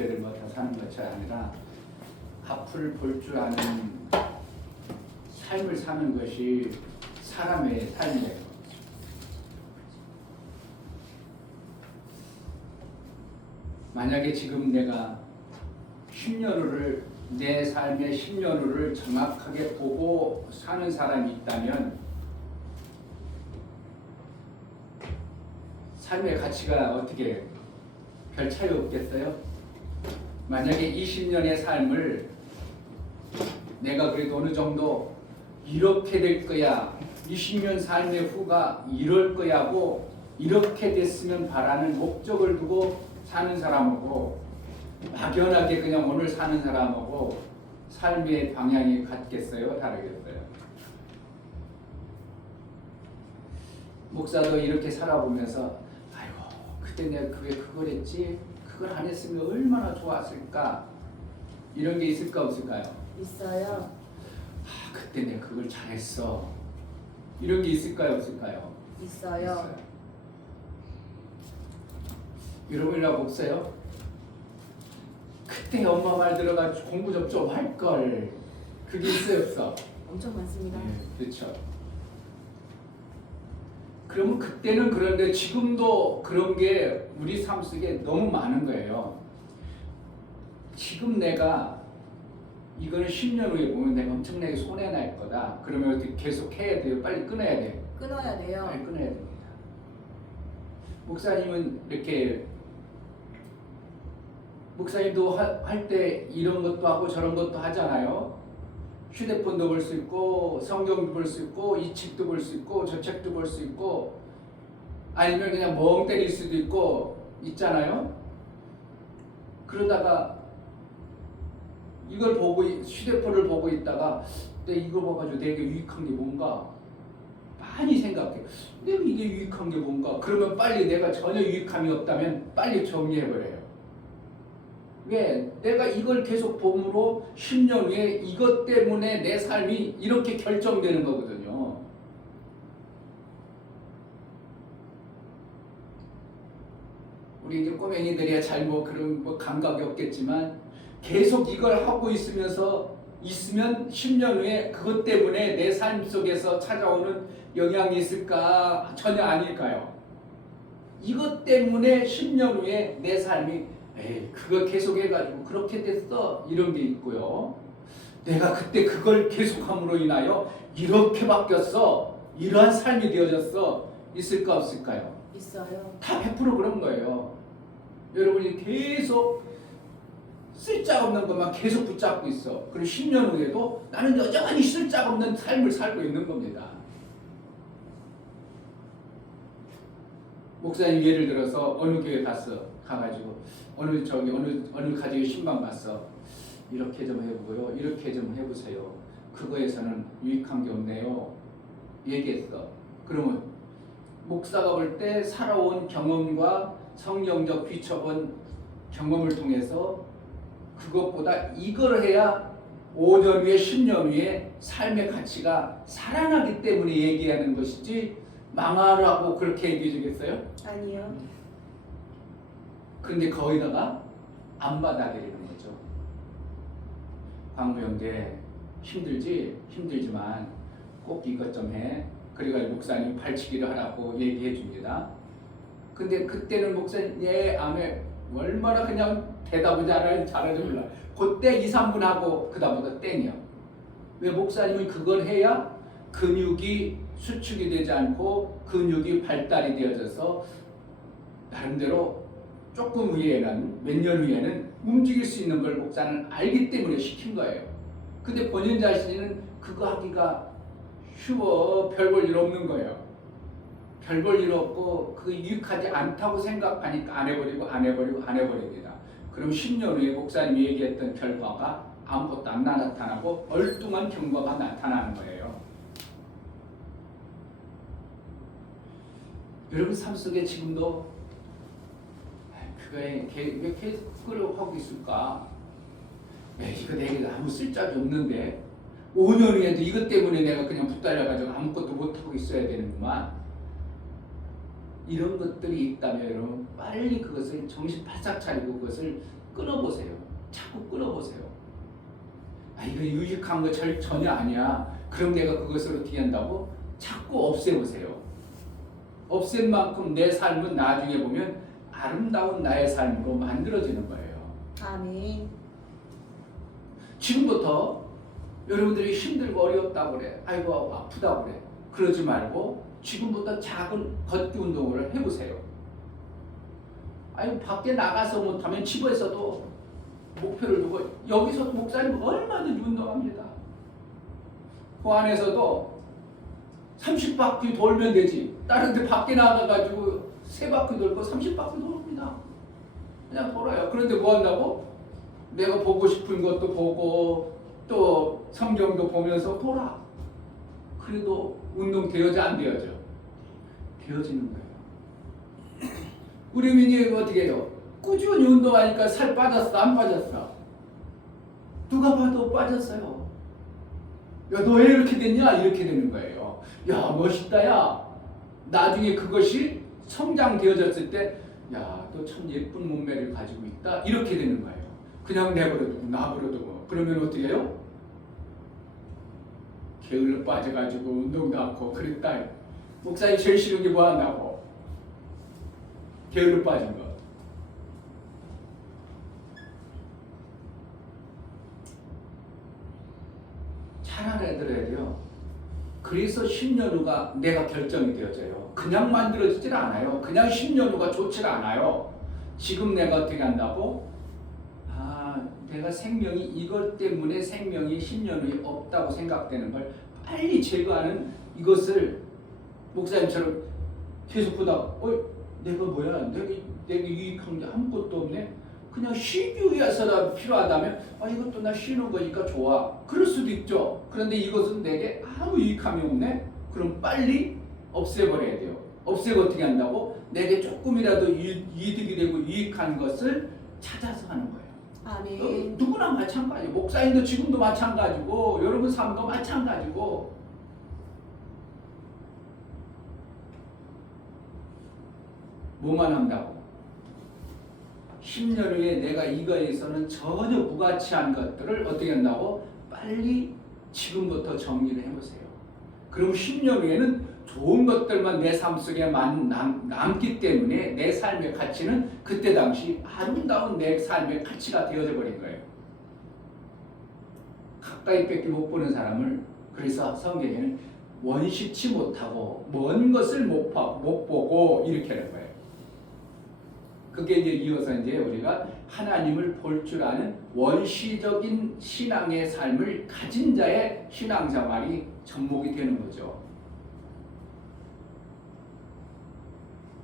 남들을 뭐다 사는 것이 아니라 앞을 볼 줄 아는 삶을 사는 것이 사람의 삶이에요. 만약에 지금 내가 10년후를 내 삶의 10년후를 정확하게 보고 사는 사람이 있다면 삶의 가치가 어떻게 별 차이 없겠어요? 만약에 20년의 삶을 내가 그래도 어느 정도 이렇게 될 거야, 20년 삶의 후가 이럴 거야고 이렇게 됐으면 바라는 목적을 두고 사는 사람하고 막연하게 그냥 오늘 사는 사람하고 삶의 방향이 같겠어요? 다르겠어요? 목사도 이렇게 살아보면서 아이고 그때 내가 그걸 했지? 그걸 안 했으면 얼마나 좋았을까? 이런 게 있을까 없을까요? 있어요. 그때 내가 그걸 잘했어. 이런 게 있을까요 없을까요? 있어요. 여러분이라고 없어요? 그때 엄마 말 들어가지고 공부 좀 할걸. 그게 있어요 없어? 엄청 많습니다. 네, 그렇죠. 그러면 그때는 그런데 지금도 그런 게 우리 삶 속에 너무 많은 거예요. 지금 내가 이거는 10년 후에 보면 내가 엄청나게 손해날 거다. 그러면 어떻게 계속 해야 돼요? 빨리 끊어야 돼요? 끊어야 돼요. 빨리 끊어야 됩니다. 목사님은 이렇게 목사님도 할 때 이런 것도 하고 저런 것도 하잖아요. 휴대폰도 볼 수 있고 성경도 볼 수 있고 이 책도 볼 수 있고 저 책도 볼 수 있고 아니면 그냥 멍 때릴 수도 있고 있잖아요. 그러다가 이걸 보고 휴대폰을 보고 있다가 내가 이걸 봐가지고 내게 유익한 게 뭔가 많이 생각해. 내가 이게 유익한 게 뭔가. 그러면 빨리 내가 전혀 유익함이 없다면 빨리 정리해버려요. 왜? 내가 이걸 계속 봄으로 10년 후에 이것 때문에 내 삶이 이렇게 결정되는 거거든요. 우리 이제 꼬맹이들이야 잘 그런 감각이 없겠지만 계속 이걸 하고 있으면 10년 후에 그것 때문에 내 삶 속에서 찾아오는 영향이 있을까? 전혀 아닐까요? 이것 때문에 10년 후에 내 삶이 그거 계속 해가지고 그렇게 됐어 이런 게 있고요. 내가 그때 그걸 계속함으로 인하여 이렇게 바뀌었어 이러한 삶이 되어졌어 있을까 없을까요? 있어요. 다 100% 그런 거예요. 여러분이 계속 쓸데없는 것만 계속 붙잡고 있어. 그리고 10년 후에도 나는 여전히 쓸데없는 삶을 살고 있는 겁니다. 목사님 예를 들어서 어느 교회 가가지고 어느 가지고 신방 갔어. 이렇게 좀 해보고요. 이렇게 좀 해보세요. 그거에서는 유익한 게 없네요. 얘기했어. 그러면 목사가 볼 때 살아온 경험과 성경적 비춰본 경험을 통해서 그것보다 이걸 해야 5년 후에 10년 후에 삶의 가치가 살아나기 때문에 얘기하는 것이지 망하라고 그렇게 얘기해 주겠어요? 아니요. 근데 거기다가 안 받아들이는 거죠. 광무 형제 힘들지? 힘들지만 꼭 이것 좀 해. 그래가지고 목사님 발치기를 하라고 얘기해 줍니다. 근데 그때는 목사님 아멘 얼마나 그냥 대답을 잘하지 몰라. 그때 2, 3분 하고 그 다음부터 땡이야. 왜? 목사님은 그걸 해야 근육이 수축이 되지 않고 근육이 발달이 되어져서 나름대로 조금 후에는 몇 년 후에는 움직일 수 있는 걸 목사는 알기 때문에 시킨 거예요. 근데 본인 자신은 그거 하기가 쉬워. 별 볼 일 없는 거예요. 별 볼 일 없고 그거 유익하지 않다고 생각하니까 안 해버립니다. 그럼 10년 후에 목사님이 얘기했던 결과가 아무것도 안 나타나고 얼뚱한 경과가 나타나는 거예요. 여러분 삶 속에 지금도 왜 계속 그걸 하고 있을까? 이거 내게 아무 쓸데가 없는데 5년 후에도 이것 때문에 내가 그냥 붙들려가지고 아무것도 못하고 있어야 되는구만. 이런 것들이 있다면 여러분 빨리 그것을 정신 바짝 차리고 그것을 끊어보세요. 자꾸 끊어보세요. 아, 이거 유익한 거 전혀 아니야. 그럼 내가 그것을 어떻게 한다고? 자꾸 없애보세요. 없앤 만큼 내 삶은 나중에 보면 아름다운 나의 삶으로 만들어지는 거예요. 아멘. 지금부터 여러분들이 힘들고 어렵다고 그래. 아이고 아프다고 그래. 그러지 말고 지금부터 작은 걷기 운동을 해보세요. 아니 밖에 나가서 못하면 집에서도 목표를 두고 여기서도 목사님 얼마든지 운동합니다. 그 안에서도 30바퀴 돌면 되지. 다른 데 밖에 나가가지고 3바퀴 돌고 30바퀴 돕니다. 그냥 돌아요. 그런데 뭐 한다고? 내가 보고 싶은 것도 보고 또 성경도 보면서 돌아. 그래도 운동 되어져 안 되어져? 되어지는 거예요. 우리 민이 어떻게 해요? 꾸준히 운동하니까 살 빠졌어? 안 빠졌어? 누가 봐도 빠졌어요. 야, 너 왜 이렇게 됐냐? 이렇게 되는 거예요. 야, 멋있다, 야. 나중에 그것이 성장되어졌을 때, 야, 너 참 예쁜 몸매를 가지고 있다. 이렇게 되는 거예요. 그냥 내버려두고, 놔버려두고. 그러면 어떻게 해요? 게을러 빠져가지고 운동도 않고 그랬다. 목사님 제일 싫은 게 뭐 한다고? 게을러 빠진 거. 잘 알아들어야 돼요. 그래서 10년 후가 내가 결정이 되어져요. 그냥 만들어지질 않아요. 그냥 10년 후가 좋질 않아요. 지금 내가 어떻게 한다고? 아, 내가 생명이 이것 때문에 생명이 10년 후에 없다고 생각되는 걸 빨리 제거하는 이것을 목사님처럼 계속 보다가 내가 뭐야? 내가 유익한 게 아무것도 없네? 그냥 쉬기 위해서라도 필요하다면 이것도 나 쉬는 거니까 좋아. 그럴 수도 있죠. 그런데 이것은 내게 아무 유익함이 없네? 그럼 빨리 없애버려야 돼요. 없애고 어떻게 한다고? 내게 조금이라도 이득이 되고 유익한 것을 찾아서 하는 거예요. 아멘. 누구나 마찬가지고 목사님도 지금도 마찬가지고 여러분 삶도 마찬가지고 뭐만 한다고? 10년 후에 내가 이거에서는 전혀 무가치한 것들을 어떻게 한다고? 빨리 지금부터 정리를 해보세요. 그럼 10년 후에는 좋은 것들만 내 삶 속에 남기 때문에 내 삶의 가치는 그때 당시 아름다운 내 삶의 가치가 되어져 버린 거예요. 가까이밖에 못 보는 사람을 그래서 성경에는 원시치 못하고 먼 것을 못 보고 이렇게 하는 거예요. 그게 이제 이어서 이제 우리가 하나님을 볼 줄 아는 원시적인 신앙의 삶을 가진 자의 신앙생활이 접목이 되는 거죠.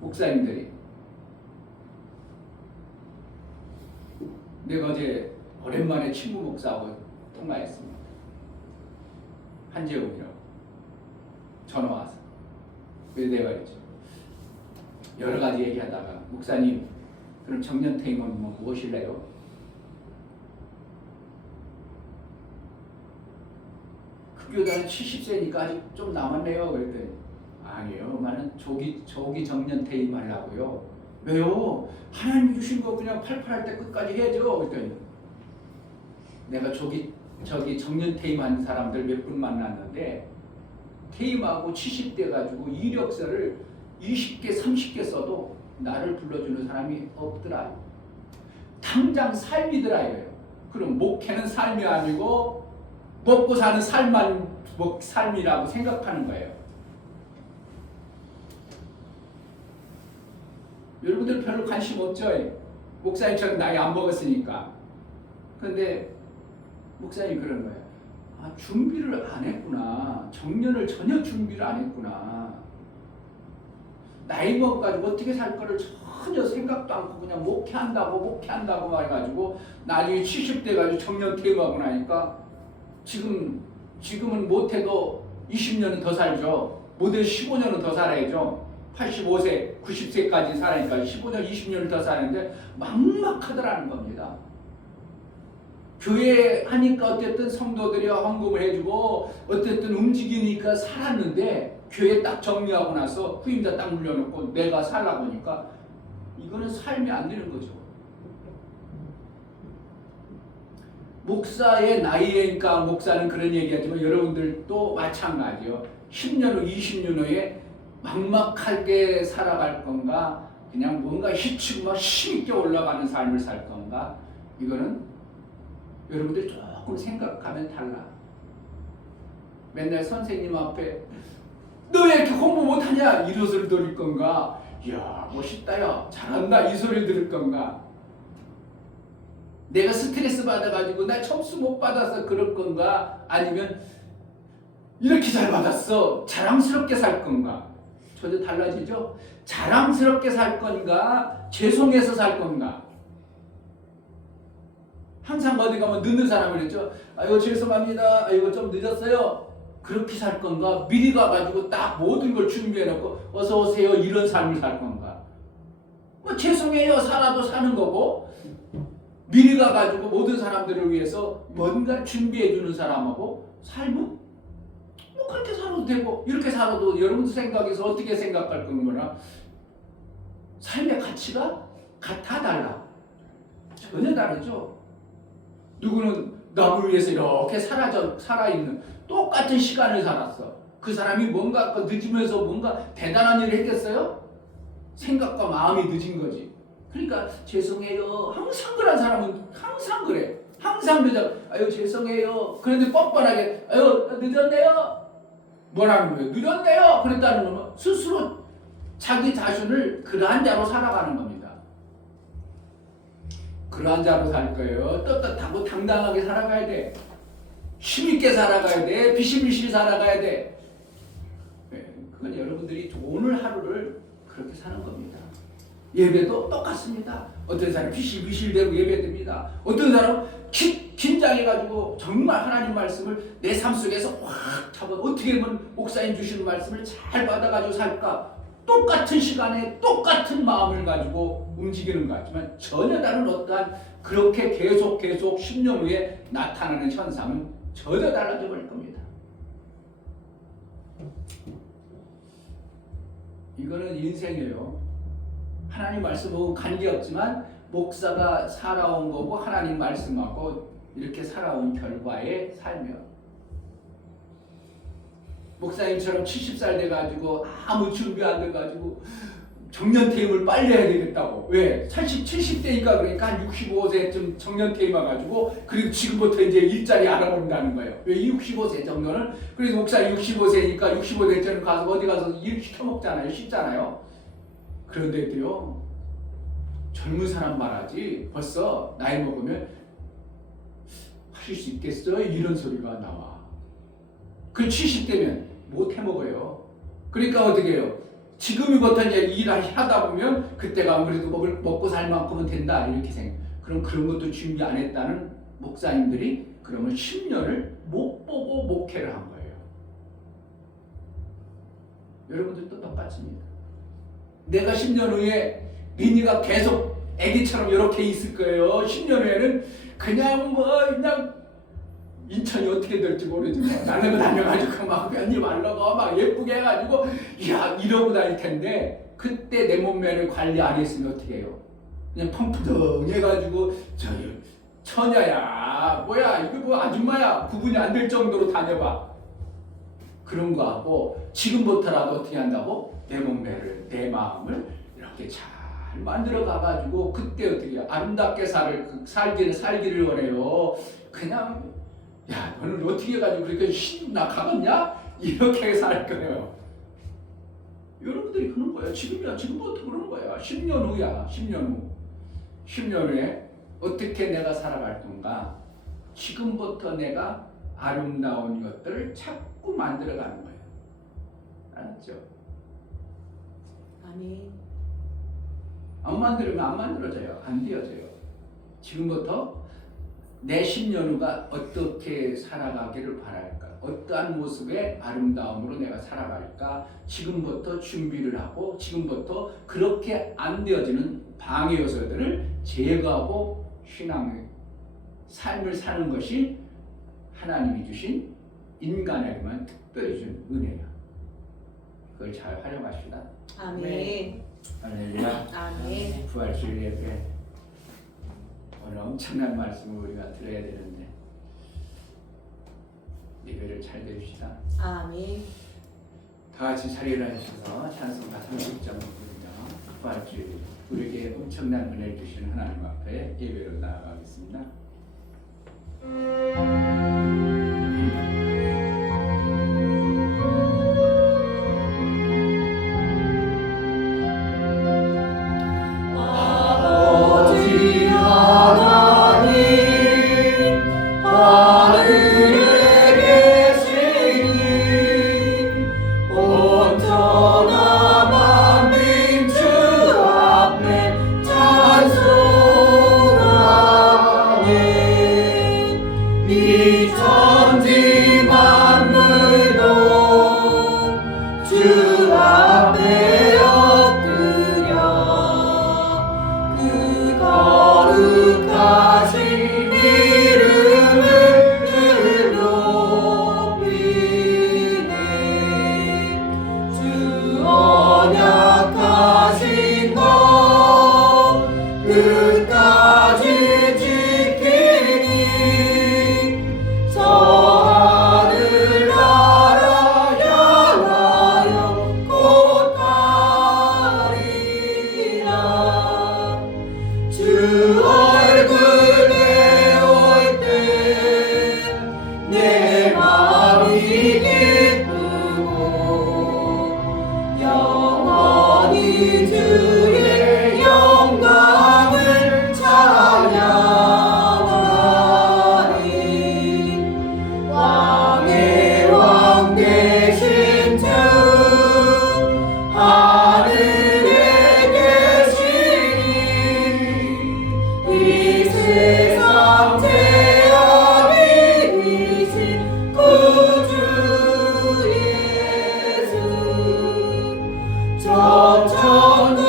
목사님들이 내가 어제 오랜만에 친구 목사하고 통화했습니다. 한재웅이라고 전화 와서 왜 내가 그랬죠. 여러 가지 얘기하다가 목사님 그럼 정년퇴임은 뭐 무엇일래요? 그 교단은 70세니까 아직 좀 남았네요. 그랬더니 아니에요. 나는 조기 정년퇴임 하려고요. 왜요? 하나님 주신 거 그냥 팔팔할 때 끝까지 해야죠. 그랬더니 내가 조기 정년퇴임한 사람들 몇 분 만났는데 퇴임하고 70대 가지고 이력서를 20개 30개 써도 나를 불러주는 사람이 없더라. 당장 삶이더라 이거예요. 그럼 목회는 삶이 아니고 먹고 사는 삶만 삶이라고 생각하는 거예요. 여러분들 별로 관심 없죠? 목사님처럼 나이 안 먹었으니까. 그런데 목사님 그런 거예요. 준비를 안 했구나. 정년을 전혀 준비를 안 했구나. 나이 먹어가지고 어떻게 살 거를 전혀 생각도 않고 그냥 목회한다고 해가지고 나중에 70대 가지고 정년 퇴임하고 나니까 지금은 못해도 20년은 더 살죠. 못해도 15년은 더 살아야죠. 85세, 90세까지 살아니까 15년, 20년을 더 사는데 막막하더라는 겁니다. 교회 하니까 어쨌든 성도들이 헌금을 해주고 어쨌든 움직이니까 살았는데 교회 딱 정리하고 나서 후임자 딱 물려놓고 내가 살라고 하니까 이거는 삶이 안 되는 거죠. 목사의 나이니까 목사는 그런 얘기하지만 여러분들도 마찬가지요. 10년 후, 20년 후에 막막하게 살아갈 건가, 그냥 뭔가 힘치고 막 힘있게 올라가는 삶을 살 건가, 이거는 여러분들이 조금 생각하면 달라. 맨날 선생님 앞에 너 왜 이렇게 공부 못하냐 이런 소리 들을 건가, 이야 멋있다 야 잘한다 이 소리를 들을 건가, 내가 스트레스 받아가지고 나 점수 못 받아서 그럴 건가, 아니면 이렇게 잘 받았어 자랑스럽게 살 건가. 전혀 달라지죠. 자랑스럽게 살 건가, 죄송해서 살 건가. 항상 어디 가면 늦는 사람을 했죠. 아이고 죄송합니다, 아이고 좀 늦었어요. 그렇게 살 건가, 미리 가가지고 딱 모든 걸 준비해놓고 어서 오세요 이런 삶을 살 건가. 뭐 죄송해요 살아도 사는 거고, 미리 가가지고 모든 사람들을 위해서 뭔가 준비해주는 사람하고 삶은 뭐 그렇게 살아도 되고, 이렇게 살아도 여러분 생각에서 어떻게 생각할 건가. 삶의 가치가 같아 달라? 전혀 다르죠. 누구는 나를 위해서 이렇게 살아있는 똑같은 시간을 살았어. 그 사람이 뭔가 늦으면서 뭔가 대단한 일을 했겠어요? 생각과 마음이 늦은 거지. 그러니까 죄송해요 항상 그런 사람은 항상 그래. 항상 늦어. 아유 죄송해요. 그런데 뻔뻔하게 아유 늦었네요. 뭐라는 거예요? 늦었네요. 그랬다는 건 스스로 자기 자신을 그러한 자로 살아가는 겁니다. 그러한 자로 살 거예요. 떳떳하고 당당하게 살아가야 돼. 힘있게 살아가야 돼. 비실비실 살아가야 돼. 그건 여러분들이 오늘 하루를 그렇게 사는 겁니다. 예배도 똑같습니다. 어떤 사람 비실비실대고 예배드립니다. 어떤 사람 긴장해가지고 정말 하나님 말씀을 내 삶 속에서 확 잡아, 어떻게 하면 목사님 주시는 말씀을 잘 받아가지고 살까. 똑같은 시간에 똑같은 마음을 가지고 움직이는 것 같지만 전혀 다른 어떠한 그렇게 계속 10년 후에 나타나는 현상은 전혀 달라져 버릴 겁니다. 이거는 인생이에요. 하나님 말씀하고 관계없지만 목사가 살아온 거고 하나님 말씀하고 이렇게 살아온 결과의 삶이에요. 목사님처럼 70살 돼가지고 아무 준비 안 돼가지고 정년퇴임을 빨리 해야 되겠다고. 왜? 70대니까 그러니까 한 65세쯤 정년퇴임 와가지고 그리고 지금부터 이제 일자리 알아본다는 거예요. 왜 65세 정도는? 그래서 목사님 65세니까 65세쯤 가서 어디 가서 일 시켜먹잖아요. 쉽잖아요. 그런데도요, 젊은 사람 말하지 벌써 나이 먹으면 하실 수 있겠어요? 이런 소리가 나와. 그 70대면 못 해먹어요. 그러니까 어떻게 해요? 지금부터 이제 일을 하다 보면 그때가 아무래도 먹고 살 만큼은 된다 이렇게 생각. 그럼 그런 것도 준비 안 했다는 목사님들이 그러면 10년을 못 보고 목회를 한 거예요. 여러분들도 똑같습니다. 내가 10년 후에 민희가 계속 애기처럼 이렇게 있을 거예요. 10년 후에는 그냥 인천이 어떻게 될지 모르지만 나는 다녀가지고 막 편히 말라고 막 예쁘게 해가지고 이야 이러고 다닐 텐데, 그때 내 몸매를 관리 안 했으면 어떻게 해요? 그냥 펑푸덩 해가지고 저 처녀야 뭐야 이거 뭐 아줌마야 구분이 안 될 정도로 다녀봐. 그런 거 하고 지금부터라도 어떻게 한다고? 내 몸매를, 내 마음을 이렇게 잘 만들어 가가지고 그때 어떻게 해요? 아름답게 살기를 원해요. 그냥 야 너는 어떻게 해가지고 그렇게 나 가겠냐? 이렇게 살 거예요. 여러분들이 그런 거야. 지금부터 그러는 거야. 10년 후야. 10년 후에 어떻게 내가 살아갈 건가? 지금부터 내가 아름다운 것들을 자꾸 만들어가는 거예요. 알았죠? 아멘. 안 만들면 안 만들어져요. 안 되어져요. 지금부터 내 10년 후가 어떻게 살아가기를 바랄까? 어떠한 모습의 아름다움으로 내가 살아갈까? 지금부터 준비를 하고 지금부터 그렇게 안 되어지는 방해 요소들을 제거하고 신앙의 삶을 사는 것이 하나님이 주신 인간에게만 특별히 준 은혜예요. 그걸 잘 활용합시다. 아멘. 할렐루야. 아멘. 부활주일 예배 오늘 엄청난 말씀을 우리가 들어야 되는데 예배를 잘 드립시다. 아멘. 다 같이 자리를 하셔서 찬송가 30장 부르며 부활주일 우리에게 엄청난 은혜를 주시는 하나님 앞에 예배로 나아가겠습니다. 아버지 하나님 하늘에 계시니 온전한 만민 주 앞에 찬송하네. 이 천지 만물도 주 앞에 엎드려 그 거룩하신 이름을 높이네. 주 언약하신 것 끝까지 지키니 저 하늘 나라 향하여 곧 가리라. 주 얼굴 내올 때 내 마음이 기쁘고 영원히 주의 영광을 찬양하리. 왕의 왕 되신 주 하늘에 계시니 이 세상 제왕이신 구주 예수 저 천군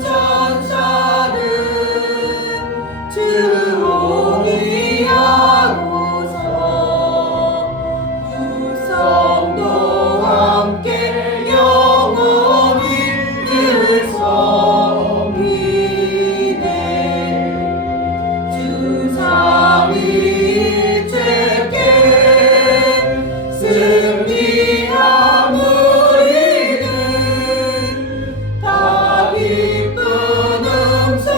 천사들 주 오기하고서 구성도 함께 영원히 늘 섬기네. 주 삼위일체께 승리한 우리들 다 기쁜 음성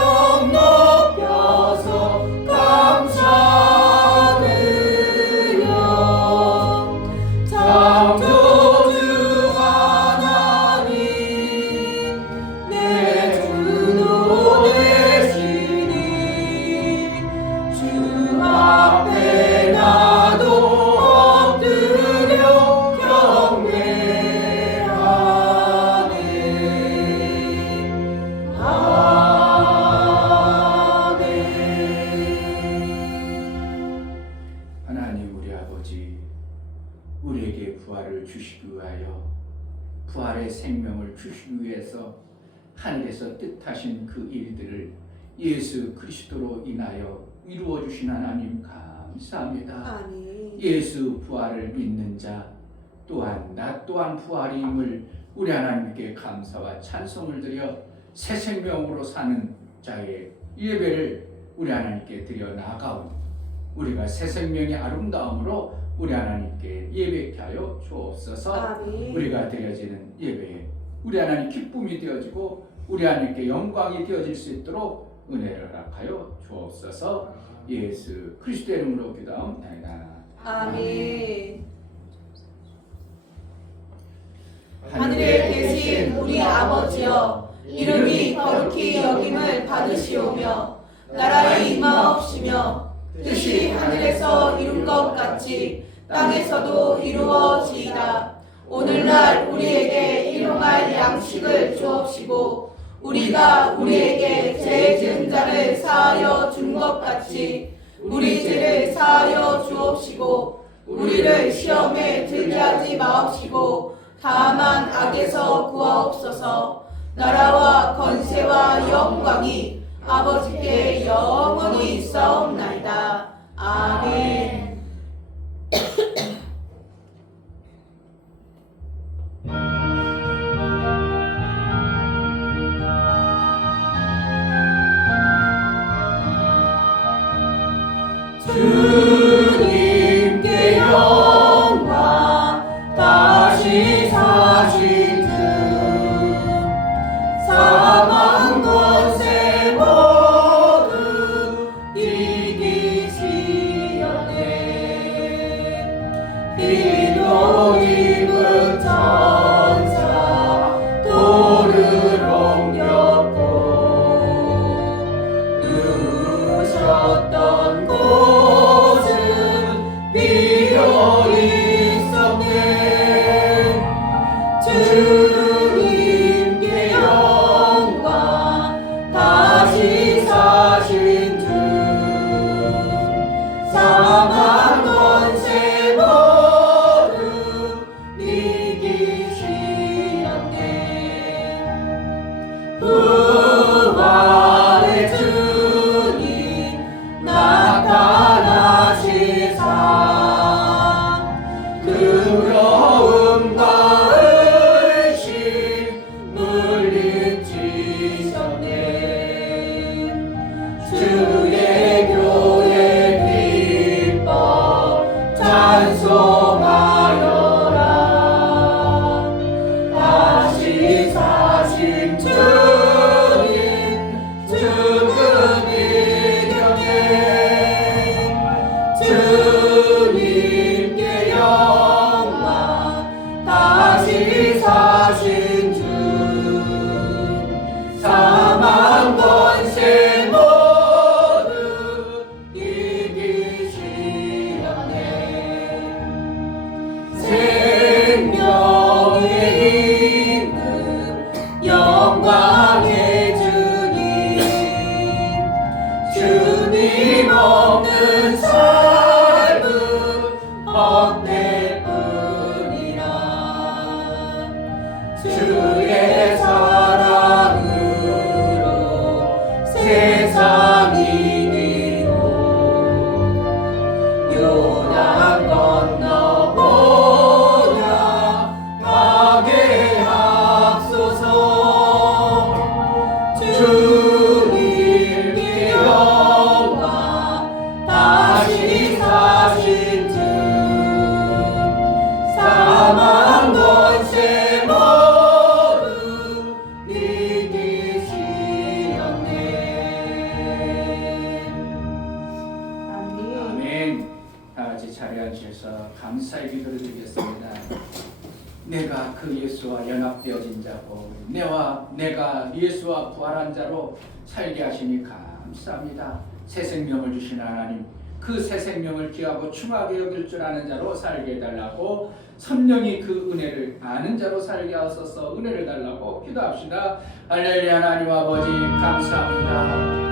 높여서 감사드려. 창조주 하나님 내 주도 되시니 주 앞에 나도 엎드려 경배하네. 아멘. 하나님 우리 아버지, 우리에게 부활을 주시기 위하여 부활의 생명을 주시기 위해서 하늘에서 뜻하신 그 일들을 예수 그리스도로 인하여 이루어 주신 하나님 감사합니다. 아멘. 예수 부활을 믿는 자 또한 나 또한 부활임을 우리 하나님께 감사와 찬송을 드려 새 생명으로 사는 자의 예배를 우리 하나님께 드려 나아가오니 우리가 새 생명의 아름다움으로 우리 하나님께 예배케 하여 주옵소서. 아멘. 우리가 드려지는 예배에 우리 하나님 기쁨이 되어지고 우리 하나님께 영광이 되어질 수 있도록 은혜를 허락하여 주옵소서. 예수 그리스도의 이름으로 기도하옵나이다. 아멘. 하늘에 계신 우리 아버지여, 이름이 거룩히 여김을 받으시오며 나라의 임하옵시며 뜻이 하늘에서 이룬 것 같이 땅에서도 이루어지이다. 오늘날 우리에게 일용할 양식을 주옵시고 우리가 우리에게 죄 지은 자를 사하여 준 것 같이 우리 죄를 사하여 주옵시고 우리를 시험에 들게 하지 마옵시고 다만 악에서 구하옵소서. 나라와 권세와 영광이 아버지께 영원히 있사옵나이다. 아멘. 주님께 영광 주님께 영광 다시 사신 주 사망 권세 모두 이기시었네 부활의 주님 나타나시사 두려움과 의심 물리치셨네 주의 교회 기뻐 찬송하여라 다시 사신 주님 죽음 이겼네 주님께 영광 다시 사신 주 사망 권세 모두 이기시었네 생명의 임금 영광의 주님 주님 없는 삶은 헛되뿐이라 주의 사랑으로 세상이 이기고 요단 건너보냐 가게 하소서 주님께 영광 다시 사신 주 사망 권세 모두 이기시었네 아멘. 다 같이 자리에 앉으셔서 감사의 기도를 드리겠습니다. 내가 그 예수와 연합되어진 자고 내가 예수와 부활한 자로 살게 하시니 감사합니다. 새 생명을 주신 하나님, 그 새 생명을 귀하고 충하게 여길 줄 아는 자로 살게 해달라고, 선명히 그 은혜를 아는 자로 살게 하소서. 은혜를 달라고 기도합시다. 할렐루야. 하나님 아버지 감사합니다.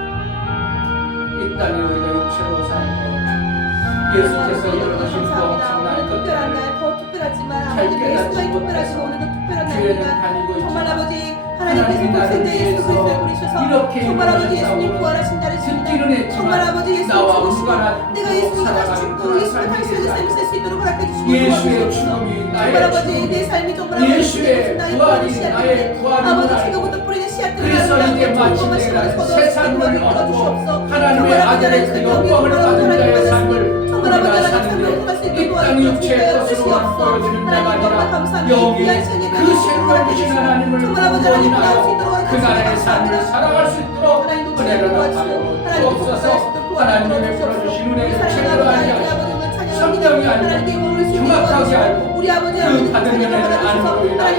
이 땅에 우리가 육체로 살고 예수께서 이루신 그 엄청난 특별한 날, 더 특별하지만 하나님의 예수가 특별하시고 오늘도 특별한 날입니다. 정말 아버지 하나님께서 독생자 예수 그리스도를 부리셔서 정말 아버지 예수님 부활하신 날을 지킵니다. 정말 아버지 예수님 죽으시고 내가 예수님과 다시 죽고 예수가 당신의 삶을 살 수 있도록 허락해 주시고 예수의 죽음이 정말 아버지 내 삶이 정말 아버지 예수의 나의 부활이 씨앗인데 나의 부활이 아버지 지금부터 뿌리는 씨앗들을 그래서 이제 마침내 세상을 얻고 하나님의 아들의 그 영광을 받은 자의 삶을 우리가 사는데 이 땅 육체의 것으로 보여지는 자가 아니라 영의 그 새로운 주신 하나님을 구원하여 그 나라의 삶을 살아갈 수 있도록 은혜를 나타내어 주옵소서. 하나님의 베풀어주신 은혜를 제대로 알게 하시고 선명히 알고 정확하게 알고 우리 아버지 그 받은 은혜를 아는 우리 나요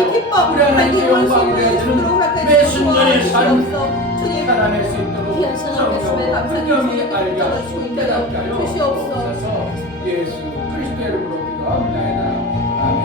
우리 하나님의 영광을 드리는 매 순간의 삶을 살아낼 수 있도록 성령 분명히 알게 하시고 깨닫게 하여 주옵소서. 예수 그리스도의 이름으로 기도합니다. 아멘.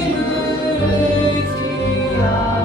주님을 의지하여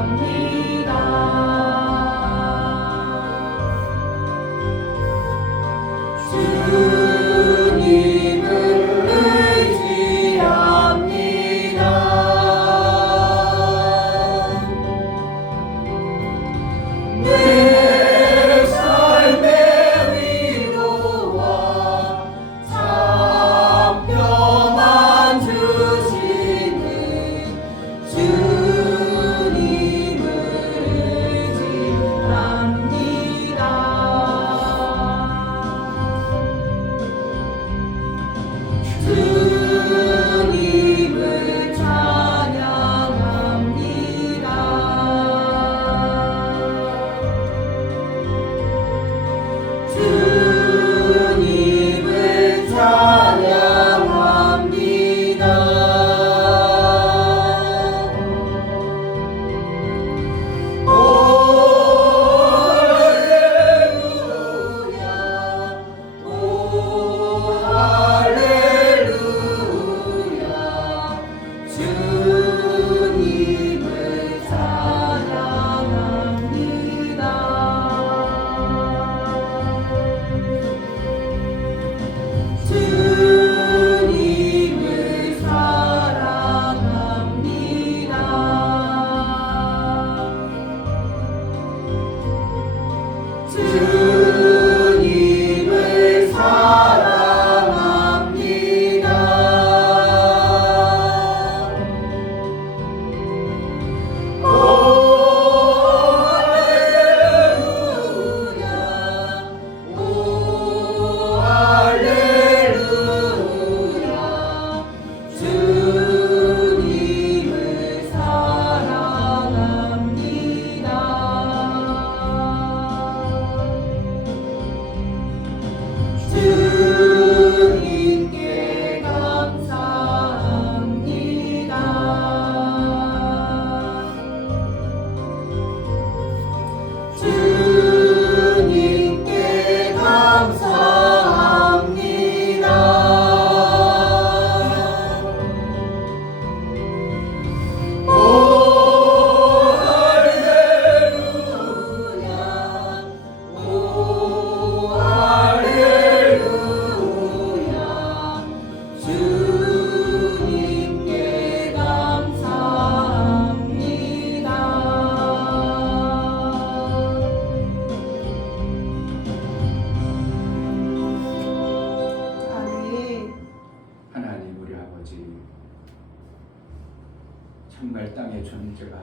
정말 땅의 존재가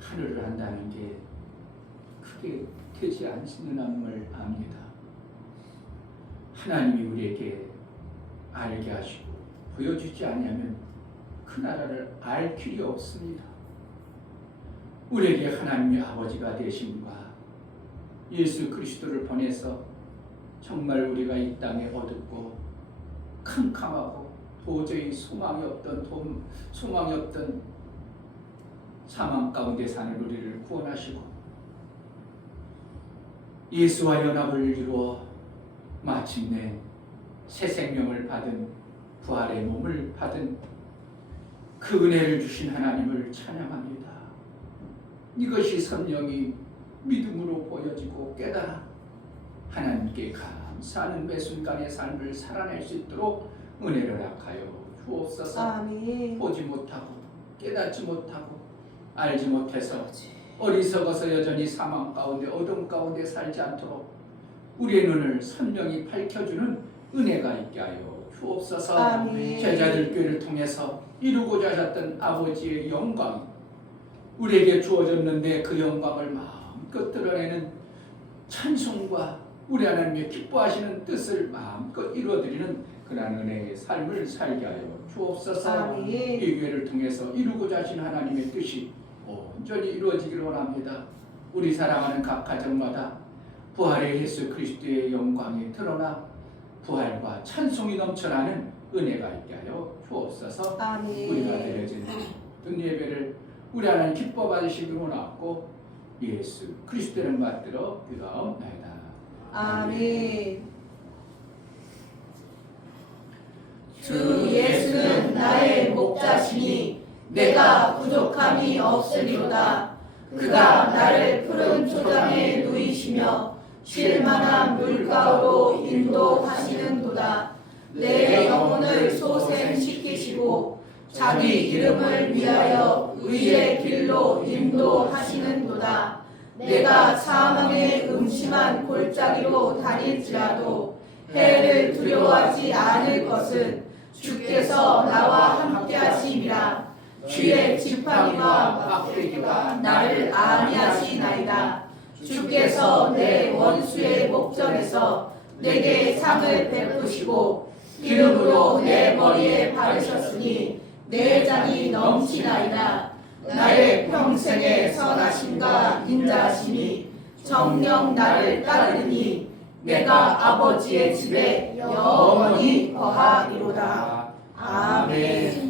하늘을 한다는 게 크게 되지 않는 함을 압니다. 하나님이 우리에게 알게 하시고 보여주지 아니하면 그 나라를 알 길이 없습니다. 우리에게 하나님의 아버지가 되심과 예수 그리스도를 보내서 정말 우리가 이 땅에 어둡고 캄캄하고 도저히 소망이 없던 사망 가운데 사는 우리를 구원하시고 예수와 연합을 이루어 마침내 새 생명을 받은 부활의 몸을 받은 그 은혜를 주신 하나님을 찬양합니다. 이것이 성령이 믿음으로 보여지고 깨달아 하나님께 감사하는 매 순간의 삶을 살아낼 수 있도록 은혜를 허락하여 주옵소서. 아멘. 보지 못하고 깨닫지 못하고 알지 못해서 어리석어서 여전히 사망 가운데 어둠 가운데 살지 않도록 우리의 눈을 선명히 밝혀주는 은혜가 있게 하여 주옵소서. 아멘. 제자들 교회를 통해서 이루고자 하셨던 아버지의 영광이 우리에게 주어졌는데 그 영광을 마음껏 드러내는 찬송과 우리 하나님의 기뻐하시는 뜻을 마음껏 이루어드리는 그러한 은혜의 삶을 살게 하여 주옵소서. 아멘. 이 교회를 통해서 이루고자 하신 하나님의 뜻이 온전히 이루어지기를 원합니다. 우리 사랑하는 각 가정마다 부활의 예수 그리스도의 영광이 드러나 부활과 찬송이 넘쳐나는 은혜가 있게 하여 주옵소서. 아멘. 우리가 드려진 모든 예배를 우리 하나님 기뻐 받으시기를 원하고 예수 그리스도를 받들어 기도하옵나이다. 아멘. 주 예수는 나의 목자시니 내가 부족함이 없으리로다. 그가 나를 푸른 초장에 누이시며 쉴 만한 물가로 인도하시는도다. 내 영혼을 소생시키시고 자기 이름을 위하여 의의 길로 인도하시는도다. 내가 사망의 음침한 골짜기로 다닐지라도 해를 두려워하지 않을 것은 주께서 나와 함께하심이라. 주의 지팡이와 막대기가 나를 안위하시나이다. 주께서 내 원수의 목전에서 내게 상을 베푸시고 기름으로 내 머리에 바르셨으니 내 잔이 넘치나이다. 나의 평생의 선하심과 인자하심이 정녕 나를 따르니 내가 아버지의 집에 영원히 거하리로다. 아멘.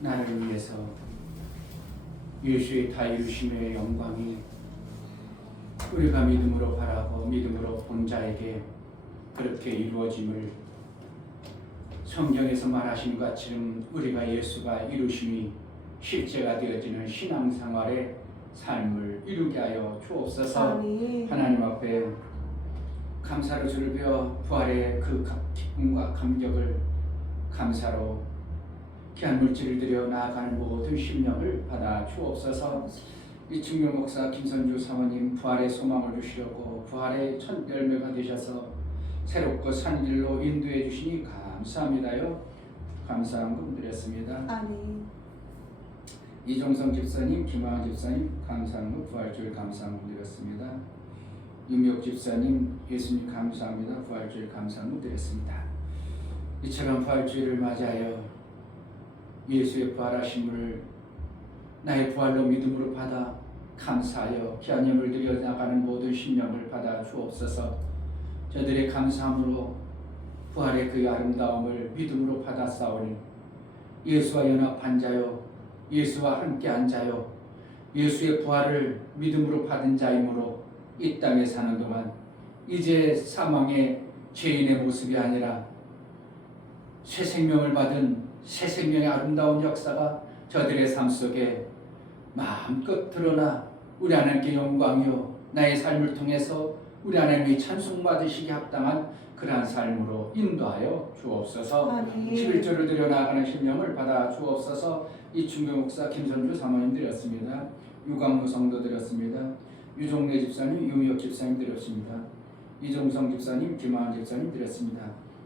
나를 위해서 예수의 다 이루심의 영광이 우리가 믿음으로 바라고 믿음으로 본 자에게 그렇게 이루어짐을 성경에서 말하신 것처럼 우리가 예수가 이루심이 실제가 되어지는 신앙생활의 삶을 이루게 하여 주옵소서. 아멘. 하나님 앞에 감사로 주를 배워 부활의 그 기쁨과 감격을 감사로 귀한 물질을 들여 나아가는 모든 심령을 받아 주옵소서. 이충묘 목사 김선주 사모님 부활의 소망을 주시려고 부활의 첫 열매가 되셔서 새롭고 산 길로 인도해 주시니 감사합니다요. 감사함 드렸습니다. 아멘. 이종성 집사님, 김하은 집사님 감사함 부활주일 감사함 드렸습니다. 윤미옥 집사님 예수님 감사합니다. 부활주일 감사함 드렸습니다. 이처럼 부활주일을 맞이하여 예수의 부활하심을 나의 부활로 믿음으로 받아 감사하여 귀한 예물 드려 나가는 모든 심령을 받아 주옵소서. 저들의 감사함으로 부활의 그 아름다움을 믿음으로 받아 싸우니 예수와 연합한 자요 예수와 함께 한 자요 예수의 부활을 믿음으로 받은 자이므로 이 땅에 사는 동안 이제 사망의 죄인의 모습이 아니라 새 생명을 받은 새 생명의 아름다운 역사가 저들의 삶 속에 마음껏 드러나 우리 하나님께 영광이요 나의 삶을 통해서 우리 하나님이 찬송받으시기 합당한 그러한 삶으로 인도하여 주옵소서. 아멘. 11조를 드려 나아가는 심령을 받아 주옵소서. 이충교 목사 김선주 사모님 드렸습니다. 유광무 성도 드렸습니다. 유종래 집사님, 유미혁 집사님 드렸습니다. 이종성 집사님, 김하은 집사님 드렸습니다.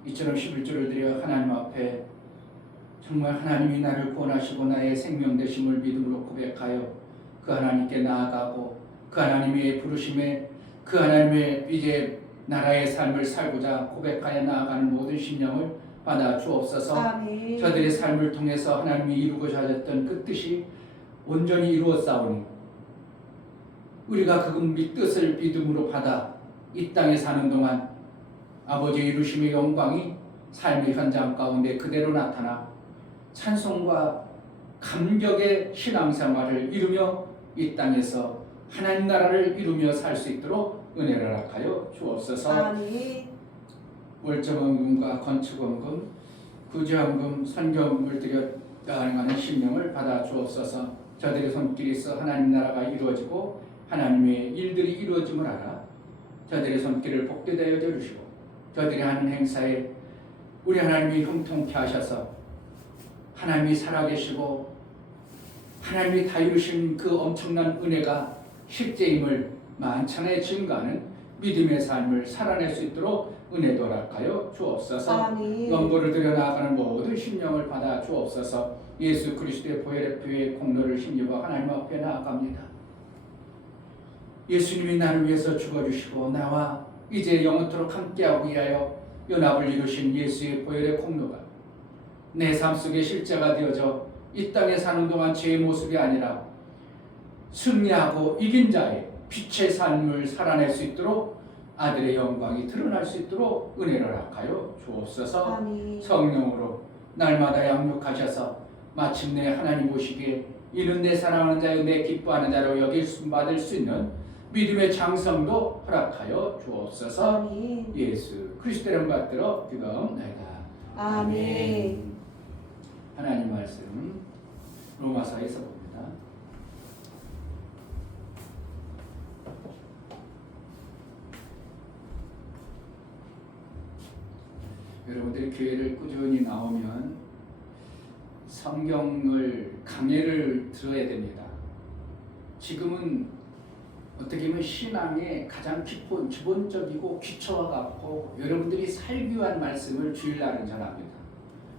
이처럼 11조를 드려 하나님 앞에 정말 하나님이 나를 구원하시고 나의 생명 되심을 믿음으로 고백하여 그 하나님께 나아가고 그 하나님의 부르심에 그 하나님의 이제 나라의 삶을 살고자 고백하여 나아가는 모든 심령을 받아 주옵소서. 아멘. 저들의 삶을 통해서 하나님이 이루고자 하셨던 그 뜻이 온전히 이루었사오니 우리가 그 뜻을 믿음으로 받아 이 땅에 사는 동안 아버지 이루심의 영광이 삶의 현장 가운데 그대로 나타나 찬송과 감격의 신앙생활을 이루며 이 땅에서 하나님 나라를 이루며 살 수 있도록 은혜를 허락하여 주옵소서. 아멘. 월정원금과 건축원금, 구제원금, 선교원금을 드려 나아가는 심령을 받아 주옵소서. 저들의 손길이 있어 하나님 나라가 이루어지고 하나님의 일들이 이루어짐을 알아 저들의 손길을 복되게 되어 주시고 저들이 하는 행사에 우리 하나님이 형통케 하셔서 하나님이 살아계시고 하나님이 다 이루신 그 엄청난 은혜가 실제임을 만천에 증거하는 믿음의 삶을 살아낼 수 있도록 은혜도 허락하여 주옵소서. 아멘. 연고를 들여 나아가는 모든 심령을 받아 주옵소서. 예수 그리스도의 보혈의 피의 공로를 힘입어 하나님 앞에 나아갑니다. 예수님이 나를 위해서 죽어주시고 나와 이제 영원토록 함께하고 위하여 연합을 이루신 예수의 보혈의 공로가 내 삶 속에 실제가 되어져 이 땅에 사는 동안 제 모습이 아니라 승리하고 이긴 자의 빛의 삶을 살아낼 수 있도록 아들의 영광이 드러날 수 있도록 은혜를 허락하여 주옵소서. 아멘. 성령으로 날마다 양육하셔서 마침내 하나님 보시기에 이는 내 사랑하는 자요 내 기뻐하는 자로 여길 받을 수 있는 믿음의 장성도 허락하여 주옵소서. 아멘. 예수 그리스도의 이름 받들어 기도하옵나이다. 아멘. 하나님 말씀 로마서에서 봅니다. 여러분들이 교회를 꾸준히 나오면 성경을 강해를 들어야 됩니다. 지금은 어떻게 보면 신앙의 가장 기본적이고 기초와 같고 여러분들이 살기 위한 말씀을 주일날은 전합니다.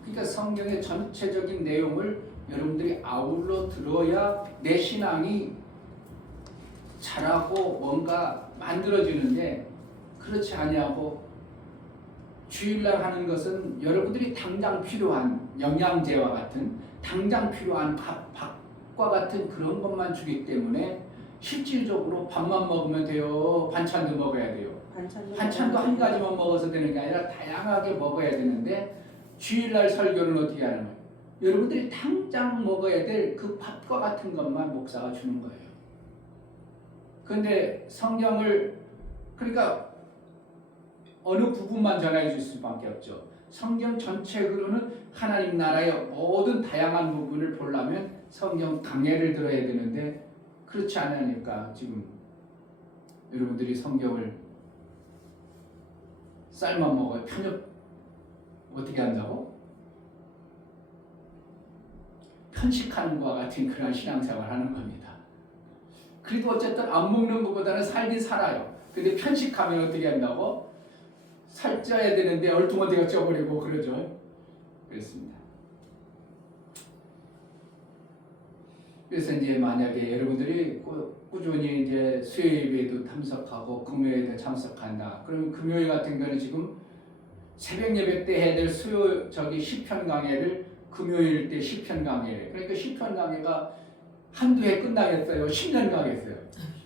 그러니까 성경의 전체적인 내용을 여러분들이 아울러 들어야 내 신앙이 자라고 뭔가 만들어지는데 그렇지 아니하고 주일날 하는 것은 여러분들이 당장 필요한 영양제와 같은 당장 필요한 밥과 같은 그런 것만 주기 때문에 실질적으로 밥만 먹으면 돼요? 반찬도 먹어야 돼요? 반찬도 한 가지만 먹어서 되는 게 아니라 다양하게 먹어야 되는데 주일날 설교는 어떻게 하는 거예요? 여러분들이 당장 먹어야 될 그 밥과 같은 것만 목사가 주는 거예요. 근데 성경을 그러니까 어느 부분만 전해 줄 수밖에 없죠. 성경 전체로는 하나님 나라의 모든 다양한 부분을 보려면 성경 강해를 들어야 되는데 그렇지 않으니까 지금 여러분들이 성경을 삶아 먹어요. 편협 어떻게 한다고? 편식하는 것과 같은 그런 신앙생활을 하는 겁니다. 그래도 어쨌든 안 먹는 것보다는 살긴 살아요. 근데 편식하면 어떻게 한다고? 살쪄야 되는데 얼뚱어디가 쪄버리고 그러죠. 그렇습니다. 그래서 이제 만약에 여러분들이 꾸준히 이제 수요예배도 참석하고 금요일에도 참석한다. 그러면 금요일 같은 경우는 지금 새벽 예배 때 해야 될 시편 강해를 금요일 때 시편 강해. 그러니까 시편 강해가 한두 해 끝나겠어요. 10년 가겠어요.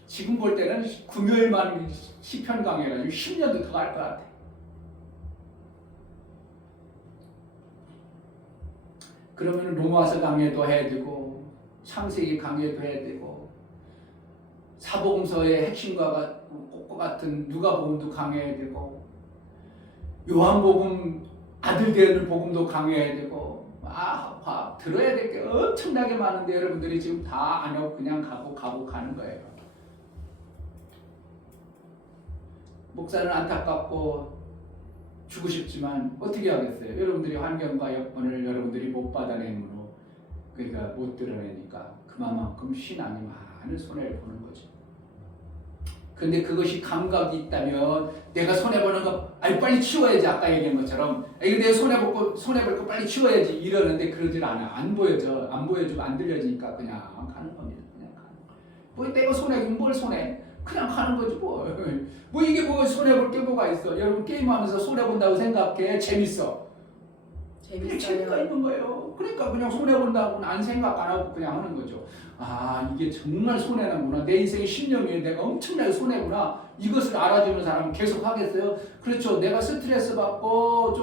지금 볼 때는 금요일만 시편 강해가지고 10년도 더 갈 것 같아. 그러면 로마서 강해도 해야 되고 창세기 강해도 해야 되고 사복음서의 핵심과 같은 누가복음도 강해야 되고 요한복음 아들 되는 복음도 강해야 되고 들어야 될 게 엄청나게 많은데 여러분들이 지금 다 안 하고 그냥 가고 가는 거예요. 목사는 안타깝고 주고 싶지만 어떻게 하겠어요? 여러분들이 환경과 여건을 여러분들이 못 받아내므로 그러니까 못 드러내니까 그만큼 신앙이 많은 손해를 보는 거죠. 근데 그것이 감각이 있다면 내가 손해보는 거 빨리 치워야지. 아까 얘기한 것처럼 이거 내가 손해볼 거 빨리 치워야지 이러는데 그러질 않아. 안 보여주고 안 들려지니까 그냥 가는 겁니다. 그냥 가는 거. 뭐 내가 손해면 뭘 손해? 그냥 가는 거지 뭐. 뭐 이게 뭐 손해볼 게 뭐가 있어. 여러분 게임하면서 손해본다고 생각해. 재밌어. 재미가 있는 거예요. 그러니까 그냥 손해본다고는 안 생각 안 하고 그냥 하는 거죠. 이게 정말 손해나구나. 내 인생의 10년 후에 내가 엄청나게 손해구나. 이것을 알아주는 사람은 계속 하겠어요? 그렇죠. 내가 스트레스 받고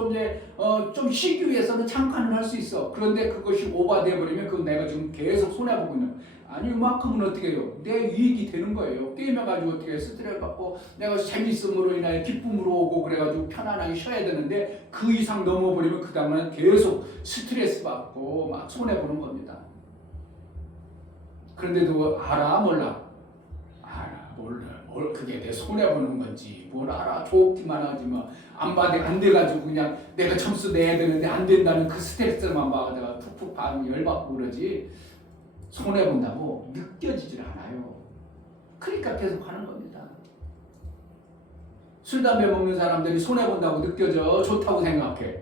좀 쉬기 위해서는 잠깐은 할 수 있어. 그런데 그것이 오버돼 버리면 그건 내가 지금 계속 손해보고 있는 거예요. 아니 이만큼은 어떻게 해요? 내 이익이 되는 거예요. 게임해가지고 어떻게 스트레스 받고 내가 재밌음으로 인하여 기쁨으로 오고 그래가지고 편안하게 쉬어야 되는데 그 이상 넘어버리면 그 다음에는 계속 스트레스 받고 막 손해보는 겁니다. 그런데도 알아 몰라? 몰라. 그게 내 손해보는 건지 뭘 알아. 좋기만 하지 뭐. 안 돼가지고 그냥 내가 점수 내야 되는데 안 된다는 그 스트레스만 받아가 푹푹 열받고 그러지. 손해본다고 느껴지질 않아요. 그러니까 계속 하는 겁니다. 술, 담배 먹는 사람들이 손해본다고 느껴져. 좋다고 생각해.